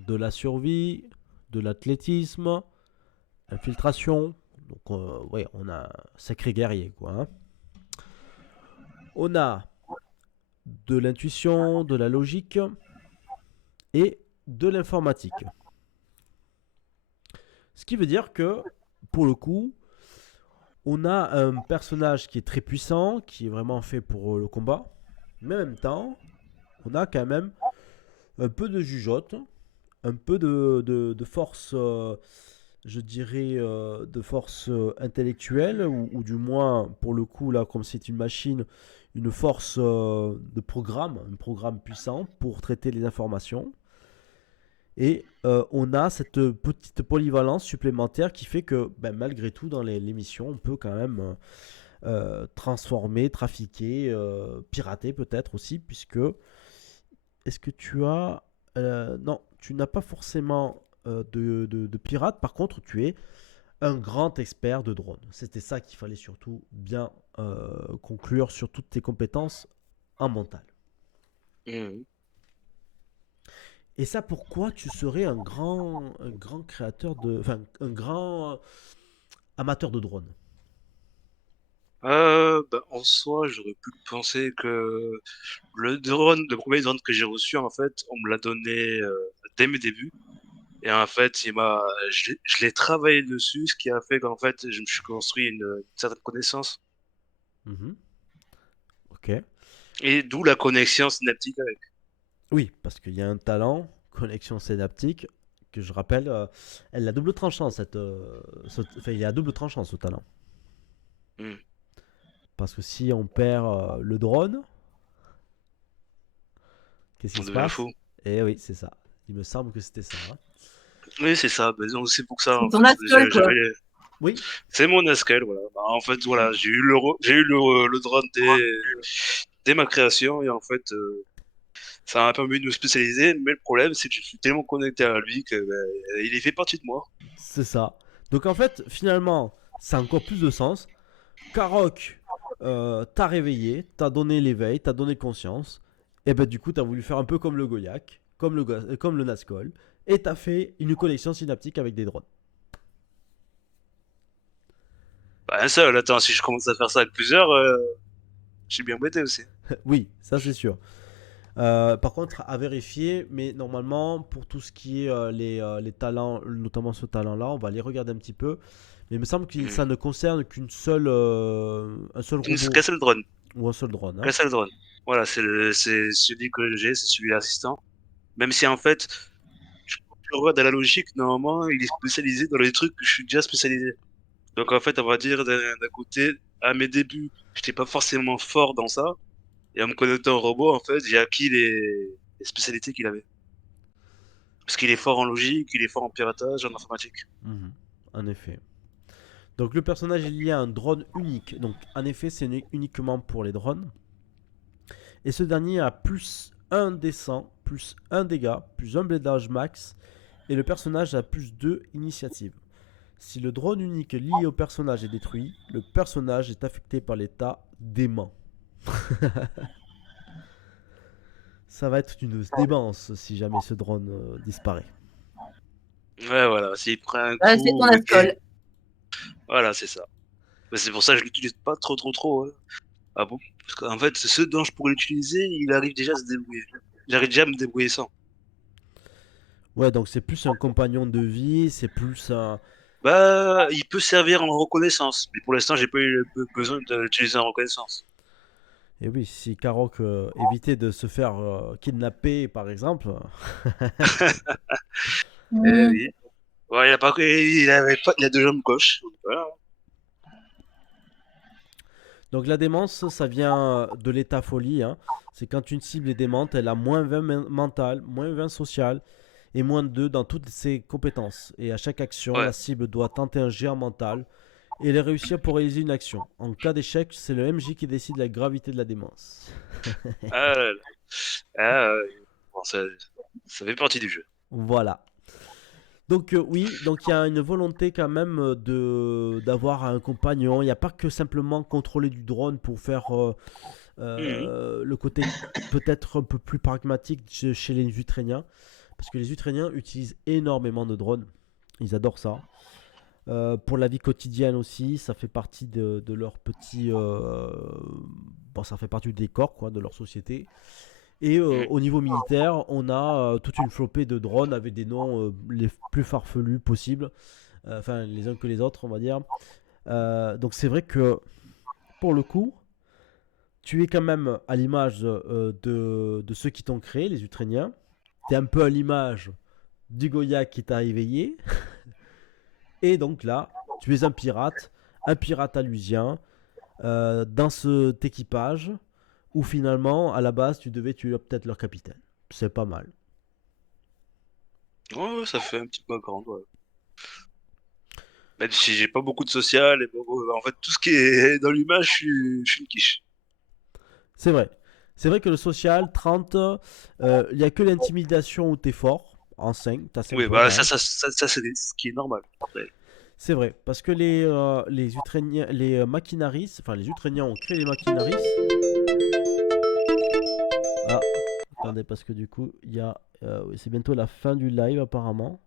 de la survie, de l'athlétisme, infiltration. Donc, ouais, on a un sacré guerrier, quoi. Hein. On a de l'intuition, de la logique et de l'informatique. Ce qui veut dire que, pour le coup, on a un personnage qui est très puissant, qui est vraiment fait pour le combat. Mais en même temps, on a quand même un peu de jugeote, un peu de force, je dirais, de force intellectuelle, ou du moins, pour le coup, là, comme c'est une machine, une force de programme, un programme puissant pour traiter les informations. Et on a cette petite polyvalence supplémentaire qui fait que ben, malgré tout, dans les missions, on peut quand même transformer, trafiquer, pirater peut-être aussi, puisque est-ce que tu as... non, tu n'as pas forcément de pirate, par contre tu es un grand expert de drone. C'était ça qu'il fallait surtout bien conclure sur toutes tes compétences en mental. Mhm. Et ça, pourquoi tu serais un grand créateur de... Enfin, un grand amateur de drone? Bah, en soi, j'aurais pu penser que le premier drone que j'ai reçu, en fait, on me l'a donné dès mes débuts. Et en fait, je l'ai travaillé dessus, ce qui a fait qu'en fait, je me suis construit une certaine connaissance. Mhm. Ok. Et d'où la connexion synaptique avec. Oui, parce qu'il y a un talent, connexion synaptique, que je rappelle, elle a double tranchant, enfin, il y a double tranchant ce talent. Hmm. Parce que si on perd le drone, qu'est-ce qui On se devient passe? fou. Eh oui, c'est ça. Il me semble que c'était ça, hein. Oui, c'est ça. Bah, donc, c'est pour ça, C'est en ton fait. Ascol, quoi. Oui, C'est mon Askel, voilà. Bah, en fait, voilà, j'ai eu le drone dès ma création, et en fait, ça m'a permis de me spécialiser, mais le problème, c'est que je suis tellement connecté à lui que il est fait partie de moi. c'est ça. Donc en fait, finalement, ça a encore plus de sens. Karok t'a réveillé, t'a donné l'éveil, t'a donné conscience. Et ben du coup, t'as voulu faire un peu comme le Goyak, comme le Nazgul, et t'as fait une connexion synaptique avec des drones. Bah, un seul, attends, si je commence à faire ça avec plusieurs, je suis bien embêté aussi. Oui, ça c'est sûr. Par contre, à vérifier, mais normalement, pour tout ce qui est les talents, notamment ce talent-là, on va les regarder un petit peu. Mais il me semble que Hmm. ça ne concerne un seul Qu'un robot seul drone. ou un seul drone, Qu'un hein. seul drone. Voilà, c'est celui que j'ai, c'est celui assistant. Même si en fait, quand tu regardes dans la logique, normalement, il est spécialisé dans les trucs que je suis déjà spécialisé. Donc en fait, on va dire d'un côté, à mes débuts, j'étais pas forcément fort dans ça. Et en me connectant au robot, en fait, j'ai acquis les spécialités qu'il avait. Parce qu'il est fort en logique, il est fort en piratage, en informatique. Mhm, en effet. Donc le personnage est lié à un drone unique. Donc en effet, c'est uniquement pour les drones. Et ce dernier a plus un descent, plus un dégât, plus un blindage max. Et le personnage a plus 2 initiatives. Si le drone unique lié au personnage est détruit, le personnage est affecté par l'état d'aimant. Ça va être une démence si jamais ce drone disparaît. Ouais, voilà, s'il prend un C'est ton coup, Ascol. voilà, c'est ça. Mais c'est pour ça que je l'utilise pas trop, hein. Ah bon? Parce qu'en fait, ce dont je pourrais l'utiliser, il arrive déjà à se débrouiller. J'arrive déjà à me débrouiller sans. Ouais, donc c'est plus un compagnon de vie, c'est plus un... Bah, il peut servir en reconnaissance. Mais pour l'instant, j'ai pas eu besoin de l'utiliser en reconnaissance. Et oui, si Karok évitait de se faire kidnapper, par exemple. Eh Hmm. oui. Ouais, il a deux jambes gauches. Donc, voilà. Donc la démence, ça vient de l'état folie, hein. C'est quand une cible est démente, elle a moins 20 mental, moins 20 social et moins 2 dans toutes ses compétences. Et à chaque action, Ouais. la cible doit tenter un jet en mental et les réussir pour réaliser une action. En cas d'échec, c'est le MJ qui décide la gravité de la démence. Ah, là, là. Ah, bon, ça fait partie du jeu. Voilà. Donc oui, donc il y a une volonté quand même de d'avoir un compagnon. Il n'y a pas que simplement contrôler du drone pour faire Mhm. le côté peut-être un peu plus pragmatique chez les Ukrainiens. Parce que les Ukrainiens utilisent énormément de drones. Ils adorent ça. Pour la vie quotidienne aussi, ça fait partie de leur petit... bon, ça fait partie du décor quoi, de leur société. Et Mhm. au niveau militaire, on a toute une flopée de drones avec des noms les plus farfelus possibles. Enfin, les uns que les autres, on va dire. Donc c'est vrai que, pour le coup, tu es quand même à l'image de ceux qui t'ont créé, les Ukrainiens. Tu es un peu à l'image du Goya qui t'a éveillé. Et donc là, tu es un pirate alusien, dans cet équipage. où finalement, à la base, tu devais tuer peut-être leur capitaine. C'est pas mal. Ouais, ça fait un petit background, ouais. Même si j'ai pas beaucoup de social, et en fait, tout ce qui est dans l'humain, je suis une quiche. C'est vrai. C'est vrai que le social, 30, il n'y a que l'intimidation où t'es fort. En 5, t'as 5 Oui, points bah quand ça, même. ça, ça, ça, c'est ce qui est normal. Après. C'est vrai. Parce que les Ukrainiens, les Machinaris, enfin les Ukrainiens ont créé les Machinaris. Ah, attendez, parce que du coup, oui, c'est bientôt la fin du live apparemment.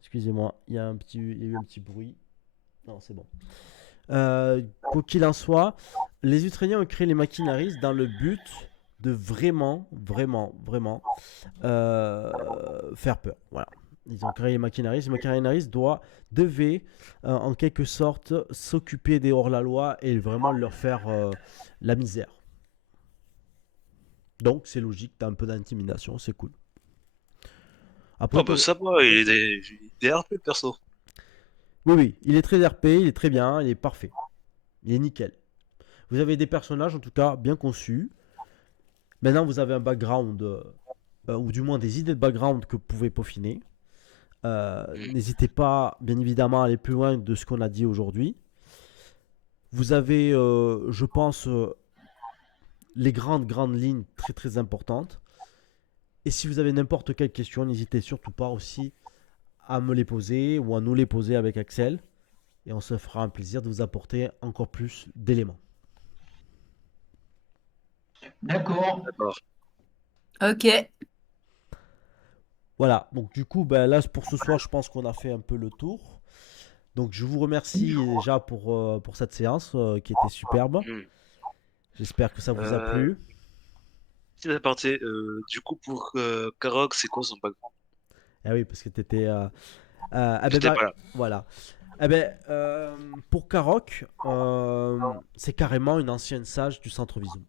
Excusez-moi, il y a eu un petit bruit. Non, c'est bon. Quoi qu'il en soit, les Ukrainiens ont créé les Machinaris dans le but de vraiment, vraiment, vraiment faire peur. Voilà. Ils ont créé les Machinaris. Les Machinaris devaient en quelque sorte s'occuper des hors-la-loi et vraiment leur faire la misère. Donc c'est logique, t'as un peu d'intimidation, c'est cool. Après, Ah bah ça va, il est RP perso. oui, oui, il est très RP, il est très bien, il est parfait. Il est nickel. Vous avez des personnages en tout cas bien conçus. Maintenant, vous avez un background, ou du moins des idées de background que vous pouvez peaufiner. Mm. N'hésitez pas, bien évidemment, à aller plus loin de ce qu'on a dit aujourd'hui. Vous avez, je pense, les grandes lignes très très importantes. Et si vous avez n'importe quelle question, n'hésitez surtout pas aussi à me les poser ou à nous les poser avec Axel. Et on se fera un plaisir de vous apporter encore plus d'éléments. D'accord. D'accord. Ok. Voilà, donc du coup, ben, là pour ce soir, je pense qu'on a fait un peu le tour. Donc je vous remercie déjà pour cette séance qui était superbe. Mm. J'espère que ça vous a Euh, plu. Petite aparté, du coup, pour Karok, c'est quoi son background? Ah oui, parce que tu étais... ah ben, J'étais pas là. voilà. Eh ben, pour Karok, c'est carrément une ancienne sage du centre Vision.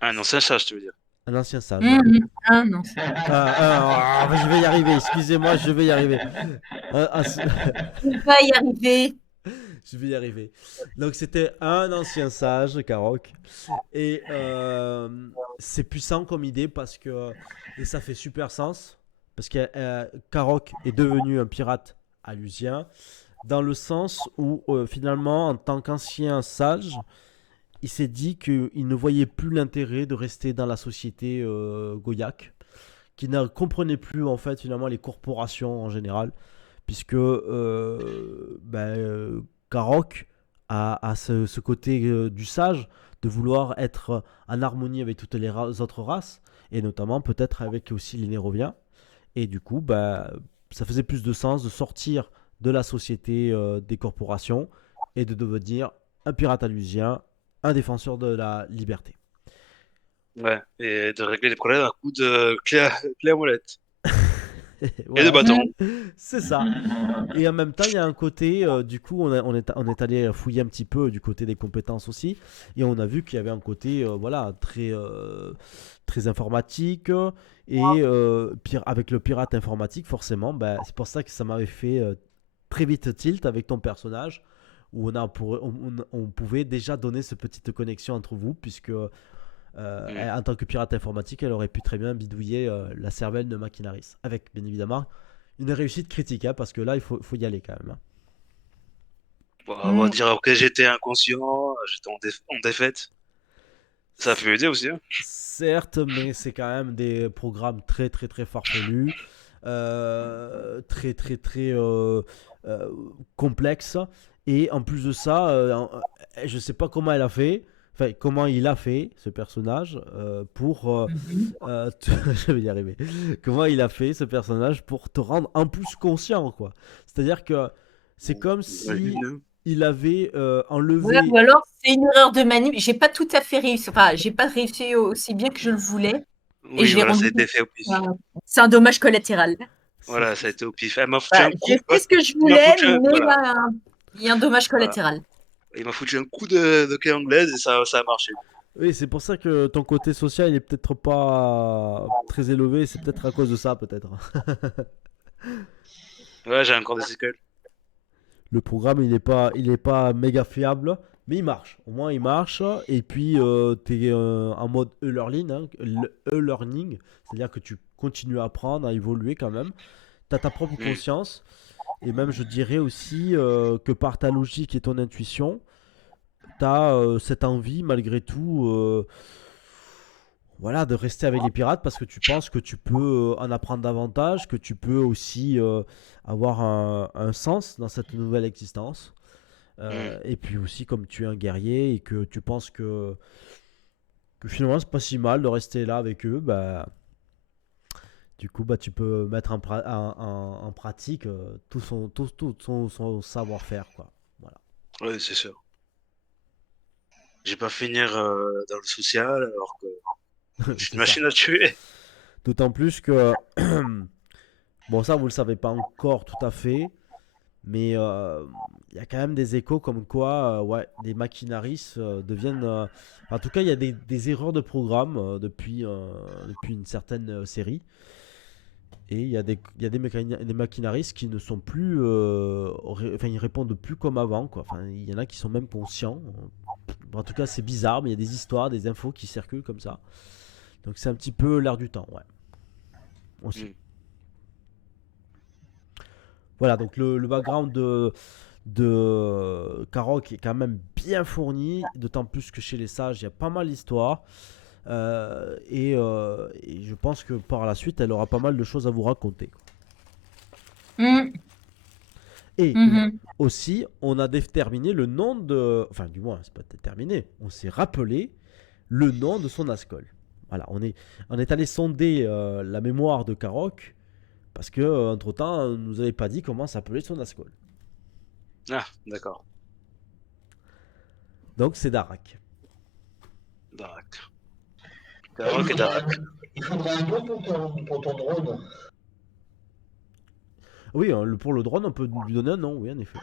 Ah non, c'est un chat, je te veux dire. Un ancien sage, ouais. Mhm. Ah non. Je vais y arriver, excusez-moi, je vais y arriver. Un- On va y arriver. je vais y arriver. Donc c'était un ancien sage, Karok. Et c'est puissant comme idée parce que... Et ça fait super sens. Parce que Karok est devenu un pirate alusien. Dans le sens où finalement, en tant qu'ancien sage, il s'est dit qu'il ne voyait plus l'intérêt de rester dans la société Goyak. Qu'il ne comprenait plus en fait finalement les corporations en général. Puisque Karok a ce côté du sage de vouloir être en harmonie avec toutes les autres races, et notamment peut-être avec aussi les Néroviens. Et du coup, bah, ça faisait plus de sens de sortir de la société des corporations et de devenir un pirate alusien, un défenseur de la liberté. Ouais, et de régler les problèmes à coup de clé à molette. Et de Voilà, bâton. c'est ça. Et en même temps, il y a un côté, du coup, on est allé fouiller un petit peu du côté des compétences aussi, et on a vu qu'il y avait un côté, voilà, très informatique, et avec le pirate informatique, forcément, bah, c'est pour ça que ça m'avait fait très vite tilt avec ton personnage, où on pouvait déjà donner cette petite connexion entre vous, puisque Mm. en tant que pirate informatique, elle aurait pu très bien bidouiller la cervelle de Machinaris, avec bien évidemment une réussite critique, hein, parce que là, faut y aller quand même, hein. Bon, on va Mm. dire, ok, j'étais inconscient, j'étais en défaite. Ça peut aider aussi, hein. Certes, mais c'est quand même des programmes très très très farfelus, très très très euh, complexes. Et en plus de ça, je sais pas comment elle a fait, enfin comment il a fait ce personnage pour, Mhm. je vais y arriver. Comment il a fait ce personnage pour te rendre en plus conscient, quoi. C'est-à-dire que c'est comme si J'imagine, hein. il avait Ouais, ou enlevé. alors c'est une erreur de manip. J'ai pas tout à fait réussi. Enfin, j'ai pas réussi aussi bien que je le voulais. Et Oui, je l'ai voilà, ça rendu. a été fait au pif. Enfin, c'est un dommage collatéral. c'est- Voilà, ça a été au pif. Elle m'a foutu Voilà, un coup. j'ai fait ce que je Il m'a voulais, foutu mais voilà, il y a un dommage voilà. collatéral. Il m'a foutu un coup de clé anglaise et ça a marché. Oui, c'est pour ça que ton côté social il est peut-être pas très élevé, c'est peut-être à cause de ça, peut-être. Ouais, j'ai encore des séquelles. Le programme il est pas méga fiable, Mais il marche, au moins il marche. Et puis tu es en mode e-learning, hein, e-learning, c'est-à-dire que tu continues à apprendre, à évoluer quand même. Tu as ta propre Hmm. conscience. Et même, je dirais aussi que par ta logique et ton intuition, tu as cette envie, malgré tout, voilà, de rester avec les pirates parce que tu penses que tu peux en apprendre davantage, que tu peux aussi avoir un sens dans cette nouvelle existence. Hmm. Et puis aussi, comme tu es un guerrier et que tu penses que finalement, c'est pas si mal de rester là avec eux, bah, du coup, bah, tu peux mettre en pratique tout son savoir-faire, quoi. Voilà. Ouais, c'est sûr. Je vais pas finir dans le social alors que je suis C'est une ça. machine à tuer. D'autant plus que, bon, ça, vous le savez pas encore tout à fait, mais il y a quand même des échos comme quoi, ouais, des machinaris deviennent. En tout cas, il y a des erreurs de programme depuis une certaine série. Et il y a des machinaris qui ne sont plus. Enfin, ils répondent plus comme avant, quoi. Enfin, il y en a qui sont même conscients. En tout cas, c'est bizarre, mais il y a des histoires, des infos qui circulent comme ça. Donc, c'est un petit peu l'air du temps, ouais. Aussi. Hmm. Voilà, donc le background de Karok est quand même bien fourni, d'autant plus que chez les sages, il y a pas mal d'histoires. Et je pense que par la suite, elle aura pas mal de choses à vous raconter. Mm, Et mhm. aussi, on a déterminé le nom de. Enfin, du moins, c'est pas déterminé. On s'est rappelé le nom de son Ascol. Voilà, on est allé sonder la mémoire de Karok parce que, entre-temps, on nous avait pas dit comment s'appelait son Ascol. Ah, d'accord. Donc, c'est Darak. Darak. Ouais, Karok et Darak. il faudrait un nom pour ton drone. Oui, hein, pour le drone, on peut lui donner un nom, oui, en effet.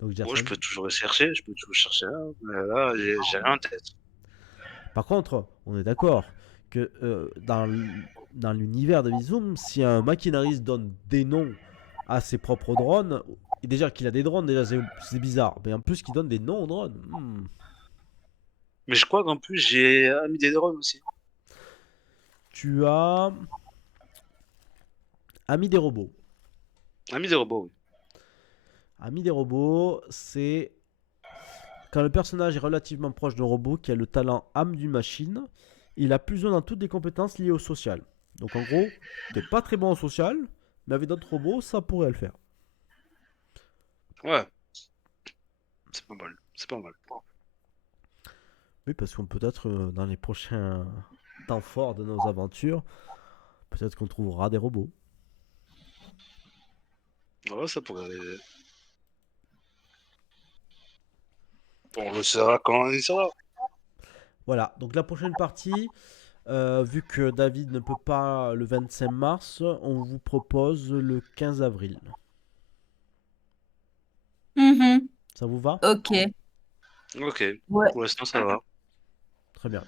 Donc, Moi, je Jason. peux toujours chercher, je peux toujours chercher un, mais là, j'ai rien en tête. Par contre, on est d'accord que dans l'univers de Vizum, si un maquinariste donne des noms à ses propres drones, et déjà qu'il a des drones, déjà c'est bizarre. Mais en plus qu'il donne des noms aux drones. Mais je crois qu'en plus, j'ai mis des drones aussi. Tu as Ami des robots. Ami des robots, oui. Ami des robots, c'est quand le personnage est relativement proche d'un robot qui a le talent âme d'une machine, il a plus ou moins toutes les compétences liées au social. Donc en gros, t'es pas très bon au social, mais avec d'autres robots, ça pourrait le faire. Ouais, c'est pas mal. C'est pas mal. Oui, parce qu'on peut-être dans les prochains temps forts de nos aventures, peut-être qu'on trouvera des robots. Ouais, ça pourrait aller. On le saura quand on y sera. Voilà, donc la prochaine partie, vu que David ne peut pas le 25 mars, on vous propose le 15 avril. Mhm. Ça vous va? Ok. Ok, Ouais. pour l'instant, ça va. Très bien.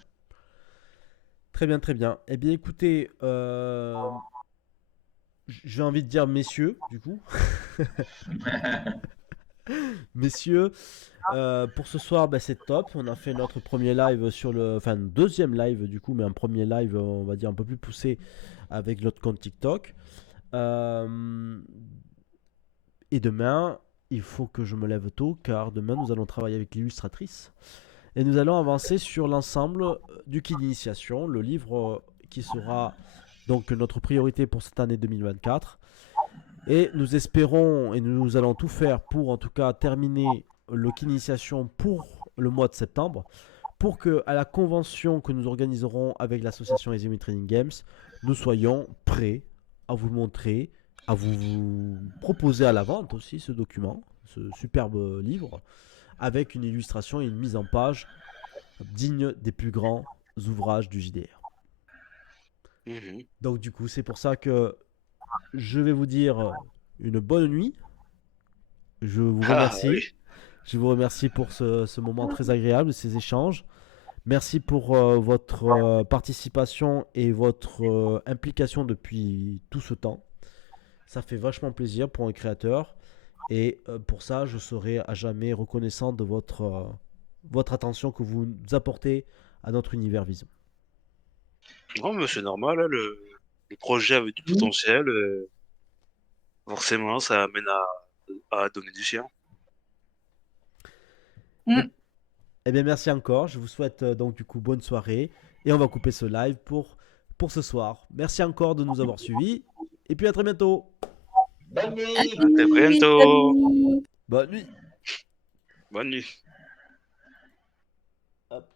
Très bien, très bien. Eh bien, écoutez, j'ai envie de dire messieurs, du coup. Messieurs, pour ce soir, bah, c'est top. On a fait notre premier live sur le. Enfin, deuxième live, du coup, mais un premier live, on va dire, un peu plus poussé avec notre compte TikTok. Euh, Et demain, il faut que je me lève tôt, car demain, nous allons travailler avec l'illustratrice. Et nous allons avancer sur l'ensemble du kit d'initiation, le livre qui sera donc notre priorité pour cette année 2024. Et nous espérons et nous allons tout faire pour en tout cas terminer le kit d'initiation pour le mois de septembre, pour que à la convention que nous organiserons avec l'association Ezumi Training Games, nous soyons prêts à vous montrer, à vous proposer à la vente aussi ce document, ce superbe livre, avec une illustration et une mise en page digne des plus grands ouvrages du JDR. Mhm. Donc du coup, c'est pour ça que je vais vous dire une bonne nuit. Je vous Ah remercie. oui. Je vous remercie pour ce moment très agréable, ces échanges. Merci pour votre participation et votre implication depuis tout ce temps. Ça fait vachement plaisir pour un créateur. Et pour ça, je serai à jamais reconnaissant de votre attention que vous nous apportez à notre univers Vision. Non, mais c'est normal, hein, le projet avait du potentiel. Forcément, ça amène à donner du sien. Eh bien, merci encore. Je vous souhaite donc du coup bonne soirée. Et on va couper ce live pour ce soir. Merci encore de nous avoir suivis. Et puis à très bientôt. Bonne nuit. À très bientôt. Salut. Bonne nuit. Bonne nuit. Hop.